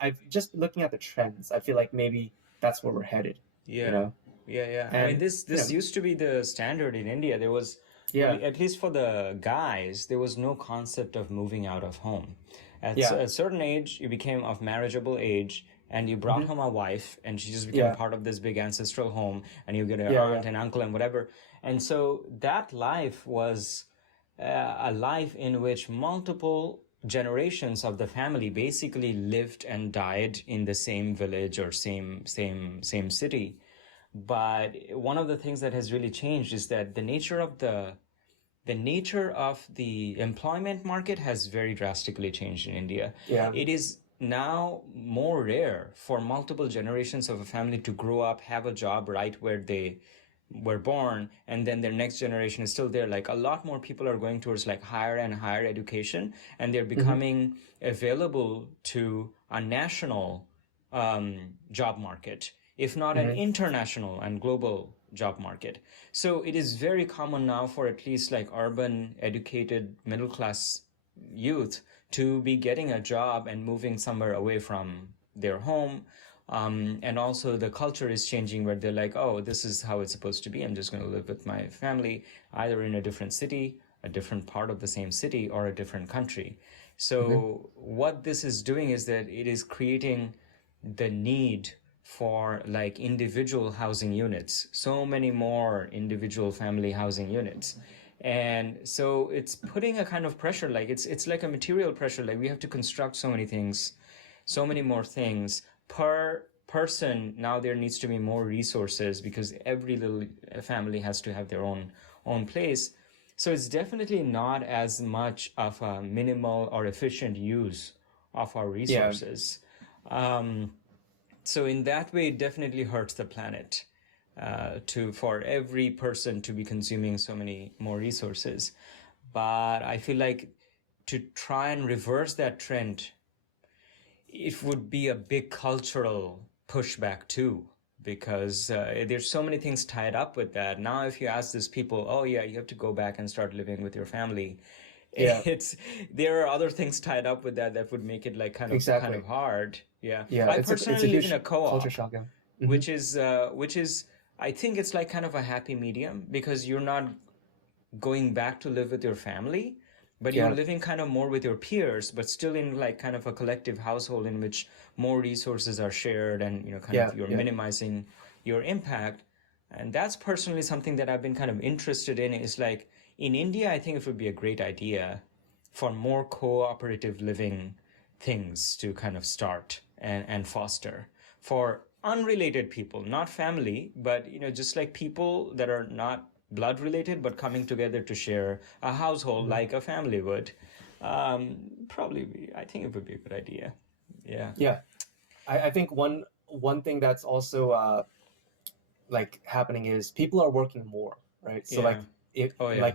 I've just looking at the trends, I feel like maybe that's where we're headed, you Yeah. know, Yeah, yeah. I mean, and this used to be the standard in India. There was, yeah, at least for the guys, there was no concept of moving out of home. At yeah, a certain age, you became of marriageable age, and you brought hmm home a wife, and she just became yeah, part of this big ancestral home, and you get an yeah, yeah, aunt and uncle and whatever. And so that life was a life in which multiple generations of the family basically lived and died in the same village or same city. But one of the things that has really changed is that the nature of the employment market has very drastically changed in India. yeah, It is now more rare for multiple generations of a family to grow up, have a job right where they were born, and then their next generation is still there. Like a lot more people are going towards like higher and higher education, and they're becoming available to a national job market, if not an international and global job market. So it is very common now for at least like urban, educated, middle class youth to be getting a job and moving somewhere away from their home. And also the culture is changing where they're like, oh, this is how it's supposed to be. I'm just going to live with my family, either in a different city, a different part of the same city, or a different country. So what this is doing is that it is creating the need for like individual housing units, so many more individual family housing units. And so it's putting a kind of pressure, like it's like a material pressure, like we have to construct so many things, so many more things per person. Now there needs to be more resources because every little family has to have their own place. So it's definitely not as much of a minimal or efficient use of our resources. So in that way, it definitely hurts the planet for every person to be consuming so many more resources. But I feel like to try and reverse that trend, it would be a big cultural pushback too, because there's so many things tied up with that. Now, if you ask these people, oh yeah, you have to go back and start living with your family, there are other things tied up with that would make it like kind of hard. I personally live in a co-op, which is I think it's like kind of a happy medium, because you're not going back to live with your family, but you're living kind of more with your peers, but still in like kind of a collective household in which more resources are shared, and you're minimizing your impact. And that's personally something that I've been kind of interested in, is like in India, I think it would be a great idea for more cooperative living things to kind of start and foster for unrelated people, not family, but just like people that are not blood related, but coming together to share a household like a family would. I think it would be a good idea. I think one thing that's also like happening is people are working more, right? So like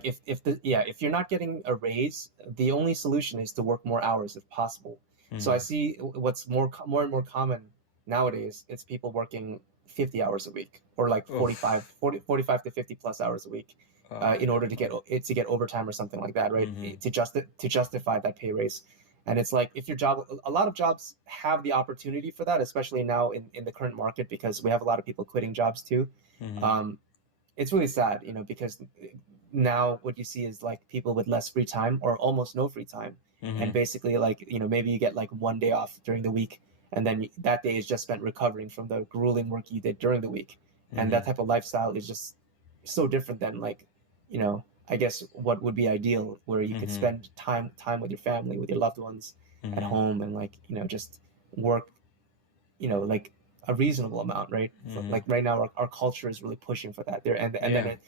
if you're not getting a raise, the only solution is to work more hours if possible. So I see what's more and more common nowadays, it's people working 50 hours a week, or like 45 to 50 plus hours a week, in order to get overtime or something like that, right? To justify that pay raise. And it's like, if a lot of jobs have the opportunity for that, especially now in the current market, because we have a lot of people quitting jobs too. It's really sad, because now what you see is like people with less free time or almost no free time. And basically like, maybe you get like one day off during the week, and then that day is just spent recovering from the grueling work you did during the week. And that type of lifestyle is just so different than like, I guess what would be ideal, where you could spend time with your family, with your loved ones at home, and like, just work, like a reasonable amount, right? Like right now, our culture is really pushing for that. Then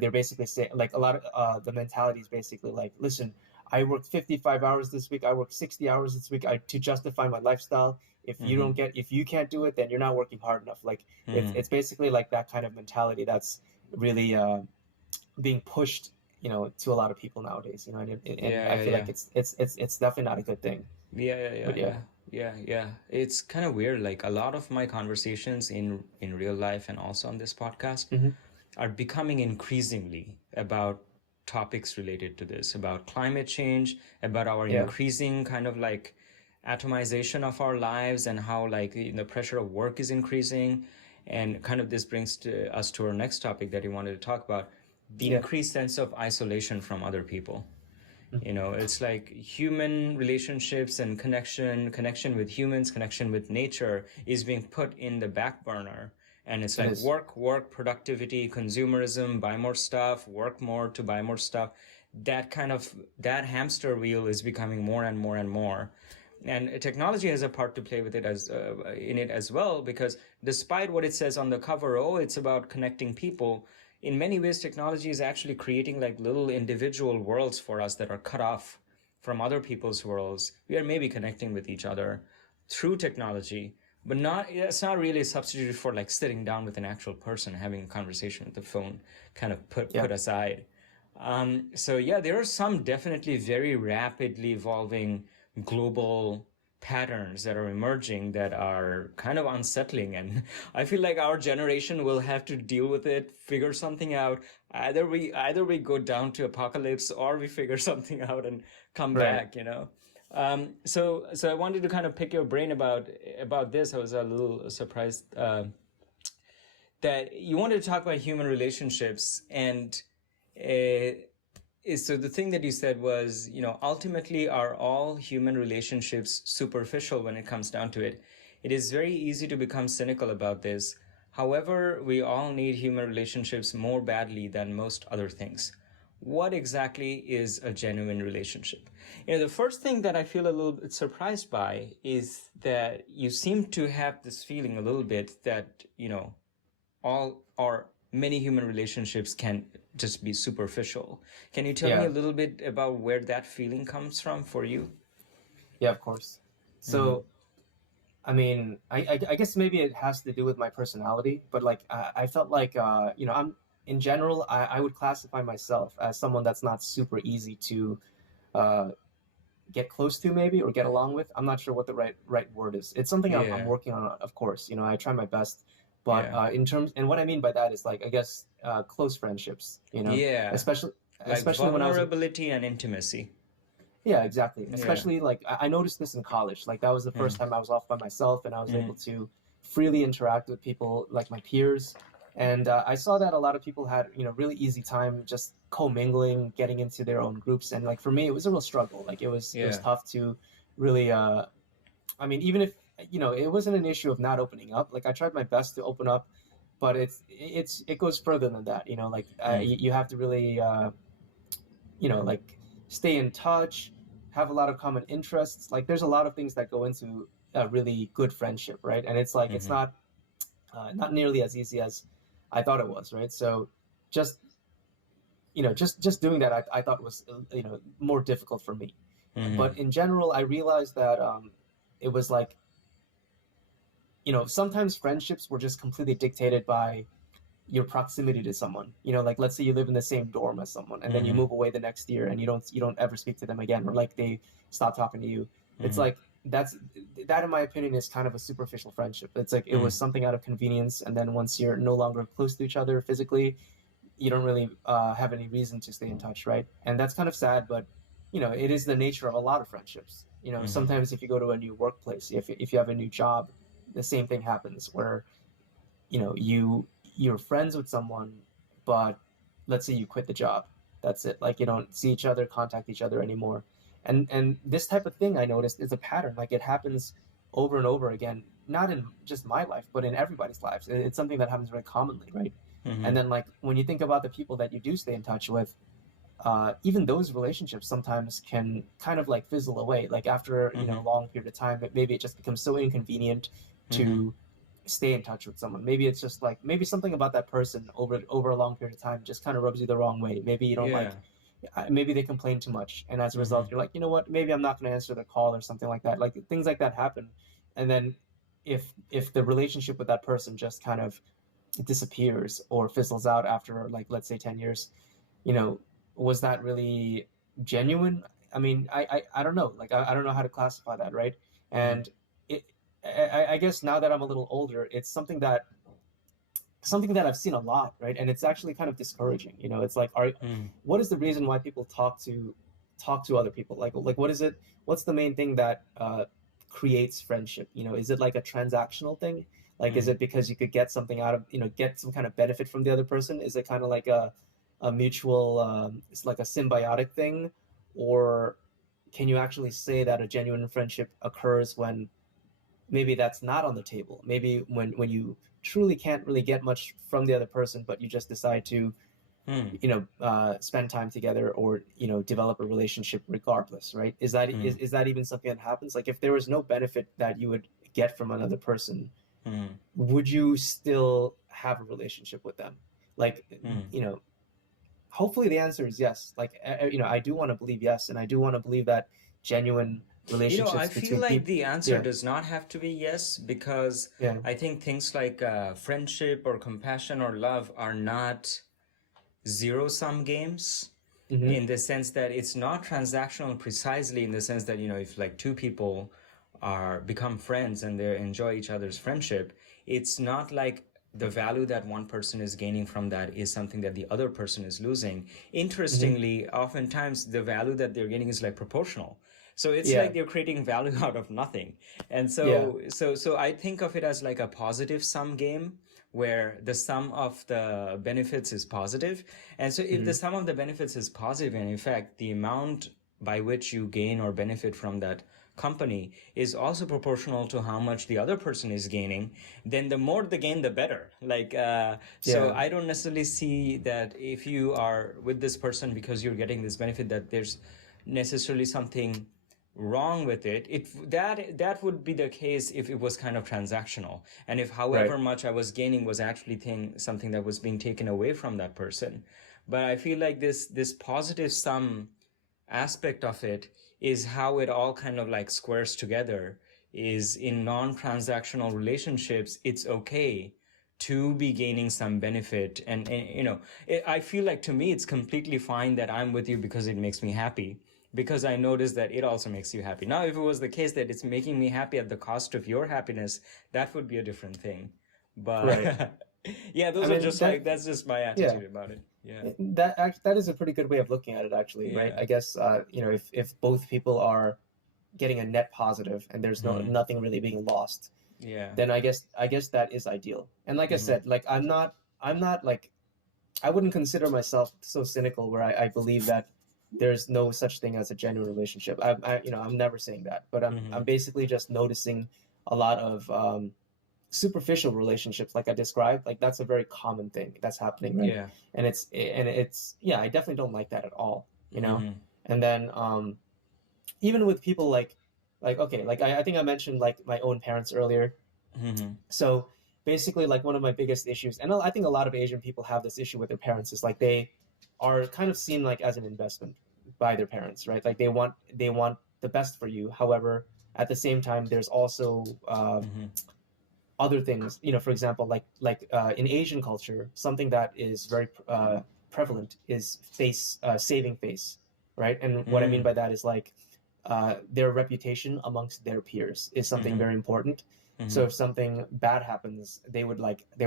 they're basically saying, like, a lot of the mentality is basically like, listen, I worked 55 hours this week, I worked 60 hours this week to justify my lifestyle. If you can't do it, then you're not working hard enough. Like it's basically like that kind of mentality that's really being pushed, to a lot of people nowadays. And I feel like it's definitely not a good thing. It's kind of weird. Like a lot of my conversations in real life and also on this podcast are becoming increasingly about topics related to this, about climate change, about our increasing kind of like atomization of our lives, and how like the pressure of work is increasing. And kind of this brings us to our next topic that we wanted to talk about, the increased sense of isolation from other people. It's like human relationships and connection with humans, connection with nature is being put in the back burner. And it's like work, productivity, consumerism, buy more stuff, work more to buy more stuff. That hamster wheel is becoming more and more and more. And technology has a part to play with it in it as well, because despite what it says on the cover, it's about connecting people, in many ways, technology is actually creating like little individual worlds for us that are cut off from other people's worlds. We are maybe connecting with each other, through technology, but not it's not really a substitute for like sitting down with an actual person, having a conversation with the phone, kind of Yeah. put aside. So yeah, there are some definitely very rapidly evolving global patterns that are emerging that are kind of unsettling, and I feel like our generation will have to deal with it, figure something out. Either we go down to apocalypse, or we figure something out and come Right. back, you know. So I wanted to kind of pick your brain about this. I was a little surprised that you wanted to talk about human relationships, and so the thing that you said was, ultimately, are all human relationships superficial when it comes down to it? It is very easy to become cynical about this. However, we all need human relationships more badly than most other things. What exactly is a genuine relationship? The first thing that I feel a little bit surprised by is that you seem to have this feeling a little bit that, all or many human relationships can just be superficial. Can you tell me a Yeah. little bit about where that feeling comes from for you? Yeah, of course. So, I mean, I guess maybe it has to do with my personality, but like I felt like I'm in general I would classify myself as someone that's not super easy to uh, get close to maybe or get along with. I'm not sure what the right word is. It's something I'm Yeah, working on, of course. I try my best, but yeah, in terms and what I mean by that is like I guess close friendships. yeah. Especially Like especially when I was in. vulnerability and intimacy. Yeah, exactly. Yeah. Especially like I noticed this in college. Like that was the Mm, first time I was off by myself and I was able mm, to freely interact with people like my peers. And I saw that a lot of people had, really easy time just commingling, getting into their own groups. And like for me, it was a real struggle. Like it was yeah. tough to really. I mean, even if it wasn't an issue of not opening up. Like I tried my best to open up, but it goes further than that. Like Mm, you have to really like stay in touch, have a lot of common interests. Like there's a lot of things that go into a really good friendship, right? And it's like it's mm-hmm, not nearly as easy as I thought it was, right? So just just doing that, I thought was more difficult for me. mm-hmm, But in general, I realized that it was like sometimes friendships were just completely dictated by your proximity to someone. Like let's say you live in the same dorm as someone and then you mm-hmm, move away the next year and you don't ever speak to them again, or like they stop talking to you. It's mm-hmm, like that in my opinion is kind of a superficial friendship. It's like it was something out of convenience, and then once you're no longer close to each other physically, you don't really have any reason to stay in touch, right? And that's kind of sad, but it is the nature of a lot of friendships. mm-hmm, Sometimes if you go to a new workplace, if you have a new job, the same thing happens where you're friends with someone, but let's say you quit the job. That's it. Like you don't see each other, contact each other anymore. And this type of thing I noticed is a pattern. Like it happens over and over again, not in just my life, but in everybody's lives. It's something that happens very commonly, right? mm-hmm, And then like when you think about the people that you do stay in touch with, even those relationships sometimes can kind of like fizzle away. Like after mm-hmm, a long period of time, maybe it just becomes so inconvenient mm-hmm. to stay in touch with someone. Maybe it's just like maybe something about that person over a long period of time just kind of rubs you the wrong way. Maybe you don't Yeah. like. Maybe they complain too much, and as a Mm-hmm, result, you're like, you know what? Maybe I'm not going to answer the call or something like that. Like things like that happen, and then if the relationship with that person just kind of disappears or fizzles out after like let's say 10 years, you know was that really genuine? I mean, I don't know. Like I don't know how to classify that, right? mm-hmm, And it I guess now that I'm a little older, it's something that I've seen a lot, right? And it's actually kind of discouraging. It's like, mm-hmm, what is the reason why people talk to other people? Like what is it? What's the main thing that creates friendship? Is it like a transactional thing? Like, is mm-hmm. it because you could get something out of get some kind of benefit from the other person? Is it kind of like a mutual, it's like a symbiotic thing, or can you actually say that a genuine friendship occurs when maybe that's not on the table? Maybe when you truly can't really get much from the other person, but you just decide to Mm, spend time together, or develop a relationship regardless, right? Is that mm, is that even something that happens? Like if there was no benefit that you would get from another person, mm, would you still have a relationship with them? Like mm, you know hopefully the answer is yes. Like I do want to believe yes, and I do want to believe that genuine I relationships feel between like people. the answer Yeah, does not have to be yes, because yeah, I think things like friendship or compassion or love are not zero-sum games, mm-hmm. in the sense that it's not transactional precisely in the sense that, if like two people are become friends and they enjoy each other's friendship, it's not like the value that one person is gaining from that is something that the other person is losing. Mm-hmm. Interestingly, oftentimes the value that they're getting is like proportional. So it's Yeah, like they're creating value out of nothing. And yeah, so I think of it as like a positive sum game where the sum of the benefits is positive. And so if mm-hmm. the sum of the benefits is positive, and in fact, the amount by which you gain or benefit from that company is also proportional to how much the other person is gaining, then the more the gain, the better. So Yeah, I don't necessarily see that if you are with this person because you're getting this benefit, that there's necessarily something wrong with it. That would be the case if it was kind of transactional, and if right. however much I was gaining was actually something that was being taken away from that person. But I feel like this positive sum aspect of it is how it all kind of like squares together. Is in non-transactional relationships, it's okay to be gaining some benefit, and I feel like, to me, it's completely fine that I'm with you because it makes me happy, because I notice that it also makes you happy. Now, if it was the case that it's making me happy at the cost of your happiness, that would be a different thing. Right. But yeah, I mean that's just my yeah, attitude about it. Yeah. that is a pretty good way of looking at it, actually, right? Yeah. I guess if both people are getting a net positive and there's Hmm. nothing really being lost, Yeah. then I guess that is ideal. And like I Hmm. said, like I'm not like I wouldn't consider myself so cynical where I believe that there's no such thing as a genuine relationship. I'm never saying that, but I'm Hmm. basically just noticing a lot of superficial relationships, like I described. Like that's a very common thing that's happening, right? Yeah. And it's yeah, I definitely don't like that at all, you know. Hmm. And then even with people like okay, like I think I mentioned like my own parents earlier. Hmm. So basically, like one of my biggest issues, and I think a lot of Asian people have this issue with their parents, is like they are kind of seen like as an investment by their parents, right? Like they want the best for you. However, at the same time, there's also Hmm. other things. For example, like in Asian culture, something that is very prevalent is face saving face, right? And what I mean Hmm. by that is like their reputation amongst their peers is something Hmm. very important. So Hmm. if something bad happens, they would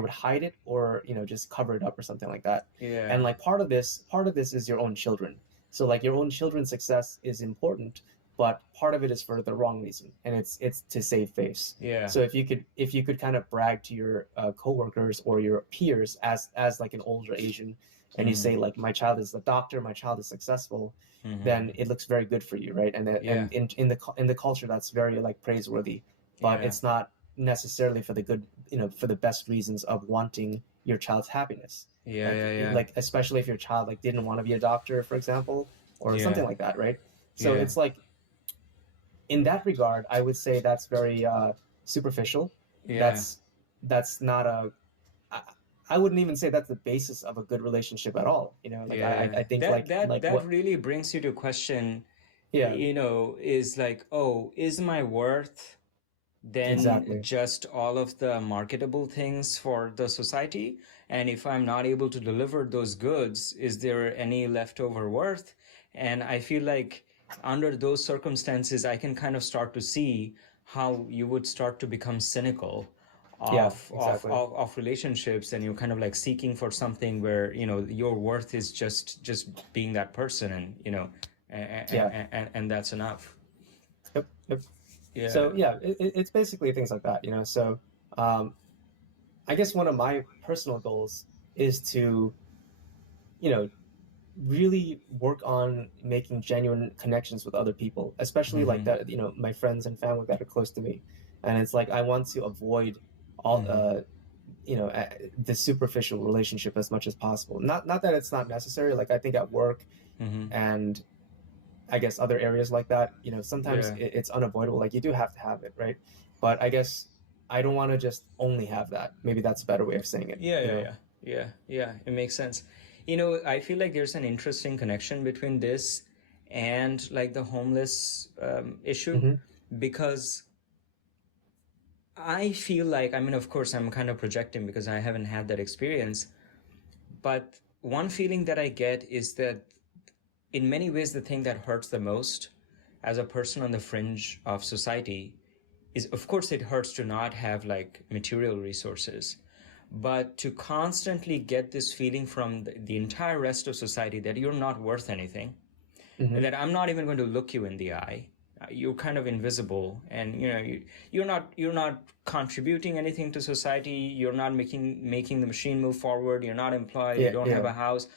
hide it, or just cover it up or something like that. And Yeah. like part of this is your own children. So like your own children's success is important, but part of it is for the wrong reason, and it's to save face. Yeah. So if you could kind of brag to your coworkers or your peers as like an older Asian, and you Hmm. say like my child is a doctor, my child is successful, Hmm. then it looks very good for you, right? And Yeah. in the culture, that's very like praiseworthy, but Yeah. it's not necessarily for the good, for the best reasons of wanting your child's happiness. Yeah. Like Yeah. Yeah. like especially if your child like didn't want to be a doctor, for example, or Yeah. something like that, right? So Yeah. it's like in that regard, I would say that's very superficial. Yeah. That's not a. I, I wouldn't even say that's the basis of a good relationship at all. Like Yeah. I think That like that like that what. really brings you to question, Yeah, is like, oh, is my worth then exactly. just all of the marketable things for the society? And if I'm not able to deliver those goods, is there any leftover worth? And I feel like under those circumstances, I can kind of start to see how you would start to become cynical Yeah, of of exactly. of, of relationships, and you're kind of like seeking for something where your worth is just being that person, and Yeah. and that's enough. Yep. Yep. Yeah. So yeah, it's basically things like that. So um, I guess one of my personal goals is to you know really work on making genuine connections with other people, especially like Hmm. that, my friends and family that are close to me. And it's like I want to avoid all Hmm. the superficial relationship as much as possible. Not that it's not necessary. Like I think at work Hmm. and I guess other areas like that, sometimes Yeah. it's unavoidable. Like you do have to have it, right? But I guess I don't want to just only have that. Maybe that's a better way of saying it, Yeah, you yeah, know? yeah. Yeah, yeah, it makes sense. I feel like there's an interesting connection between this and like the homeless issue, Mm-hmm. because I feel like, I mean, of course, I'm kind of projecting because I haven't had that experience, but one feeling that I get is that in many ways, the thing that hurts the most as a person on the fringe of society is, of course, it hurts to not have like material resources, but to constantly get this feeling from the entire rest of society that you're not worth anything, Mm-hmm. that I'm not even going to look you in the eye. You're kind of invisible, and you're not contributing anything to society. You're not making the machine move forward. You're not employed. You Yeah, don't have yeah. a house,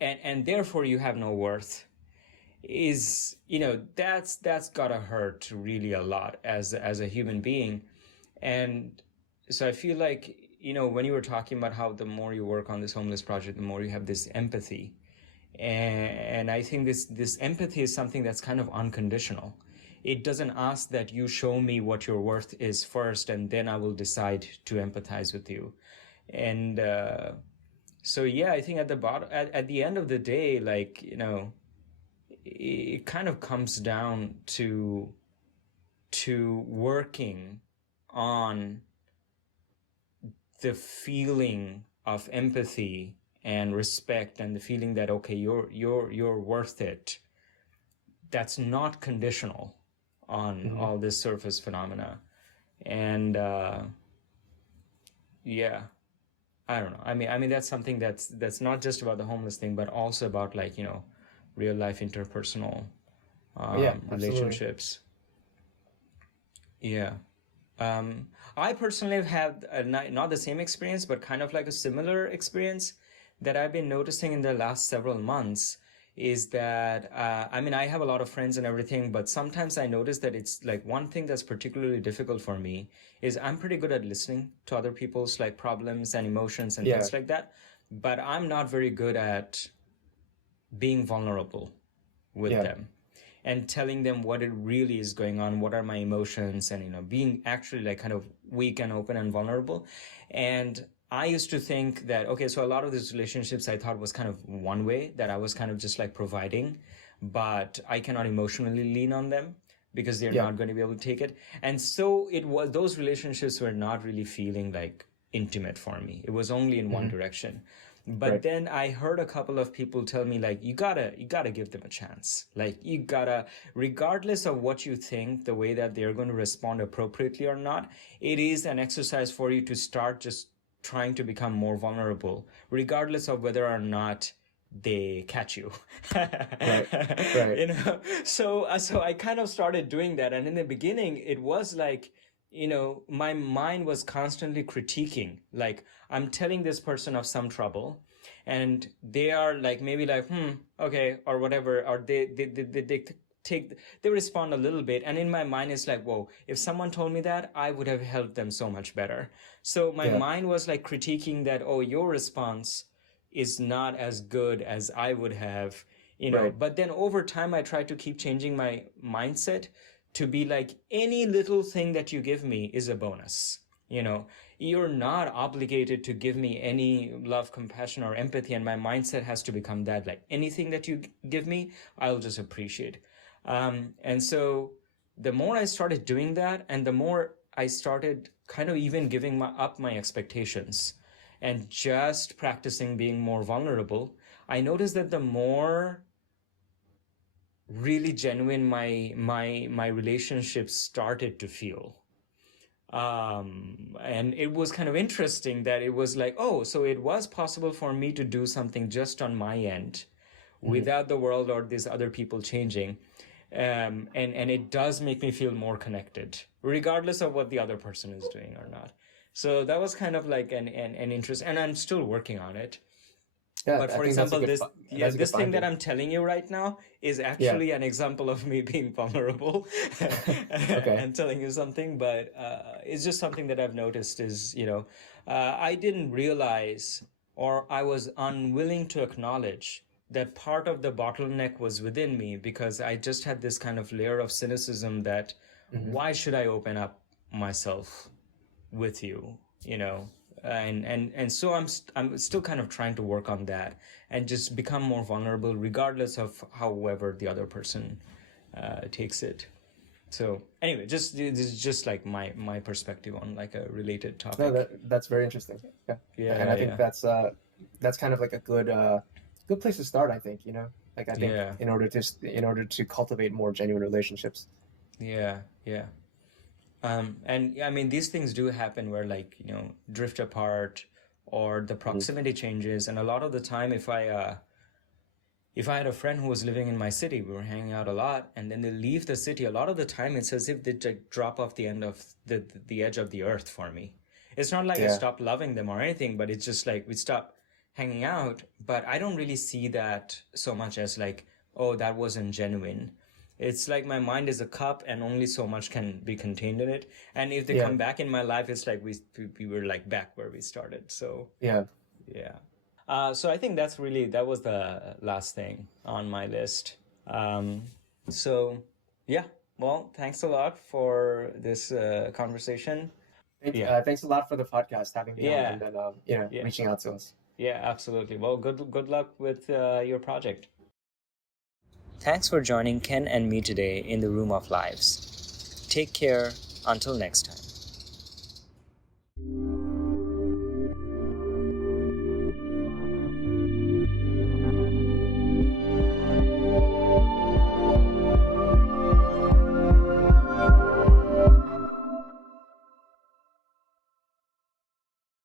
and therefore you have no worth. Is that's gotta hurt really a lot as a human being. And so I feel like, when you were talking about how the more you work on this homeless project, the more you have this empathy. And I think this empathy is something that's kind of unconditional. It doesn't ask that you show me what your worth is first, and then I will decide to empathize with you. And so yeah, I think at the bottom, at the end of the day, like, it kind of comes down to working on the feeling of empathy and respect, and the feeling that, okay, you're worth it. That's not conditional on Mm-hmm. all this surface phenomena. And yeah, I don't know. I mean that's something that's not just about the homeless thing, but also about, like, real life interpersonal Yeah, absolutely. relationships. Yeah. I personally have had not the same experience, but kind of like a similar experience that I've been noticing in the last several months is that, I mean, I have a lot of friends and everything, but sometimes I notice that it's like one thing that's particularly difficult for me is I'm pretty good at listening to other people's like problems and emotions and Yeah, things like that, but I'm not very good at being vulnerable with yeah. them and telling them what it really is going on, what are my emotions, and being actually like kind of weak and open and vulnerable. And I used to think that, okay, so a lot of these relationships I thought was kind of one way, that I was kind of just like providing, but I cannot emotionally lean on them because they're Yeah. not going to be able to take it. And so it was, those relationships were not really feeling like intimate for me. It was only in one Mm-hmm. direction. But Right. then I heard a couple of people tell me, like, you gotta give them a chance. Like, you gotta, regardless of what you think, the way that they're going to respond appropriately or not, it is an exercise for you to start just trying to become more vulnerable, regardless of whether or not they catch you. Right. Right. So I kind of started doing that, and in the beginning it was like, my mind was constantly critiquing, like, I'm telling this person of some trouble, and they are like, maybe like, okay, or whatever, or they take, they respond a little bit, and in my mind it's like, whoa, if someone told me that, I would have helped them so much better. So my Yeah. mind was like critiquing that, oh, your response is not as good as I would have, Right. but then over time I tried to keep changing my mindset to be like, any little thing that you give me is a bonus. You're not obligated to give me any love, compassion, or empathy, and my mindset has to become that, like, anything that you give me, I'll just appreciate. And so the more I started doing that, and the more I started kind of even giving up my expectations and just practicing being more vulnerable, I noticed that the more really genuine my relationships started to feel. And it was kind of interesting that it was like, oh, so it was possible for me to do something just on my end Mm-hmm. without the world or these other people changing. And it does make me feel more connected, regardless of what the other person is doing or not. So that was kind of like an interest, and I'm still working on it. Yeah, But I for think example, that's a good this thing that finding. I'm telling you right now is Yeah. actually an example of me being vulnerable Okay. and telling you something. But it's just something that I've noticed is, I didn't realize, or I was unwilling to acknowledge that part of the bottleneck was within me, because I just had this kind of layer of cynicism that, Mm-hmm. why should I open up myself with you, And so I'm still kind of trying to work on that and just become more vulnerable regardless of however the other person takes it. So anyway, this is just like my perspective on like a related No, topic. that's very interesting. Yeah. And I think Yeah. that's kind of like a good place to start, I think, you know. Like I think Yeah. in order to cultivate more genuine relationships. Yeah. Yeah. And I mean, these things do happen where like, drift apart or the Mhm. proximity changes. And a lot of the time, if I had a friend who was living in my city, we were hanging out a lot, and then they leave the city, a lot of the time it's as if they like drop off the end of the edge of the earth for me. It's not like I Yeah. stopped loving them or anything, but it's just like we stop hanging out. But I don't really see that so much as like, oh, that wasn't genuine. It's like my mind is a cup and only so much can be contained in it. And if they Yeah. come back in my life, it's like we were like back where we started. So Yeah. yeah. So I think that was the last thing on my list. So yeah, well, thanks a lot for this conversation. Yeah, Thanks a lot for the podcast, having me on, yeah, and then yeah, reaching out to us. yeah, absolutely. Well, good luck with your project. Thanks for joining Ken and me today in the Room of Lives. Take care until next time.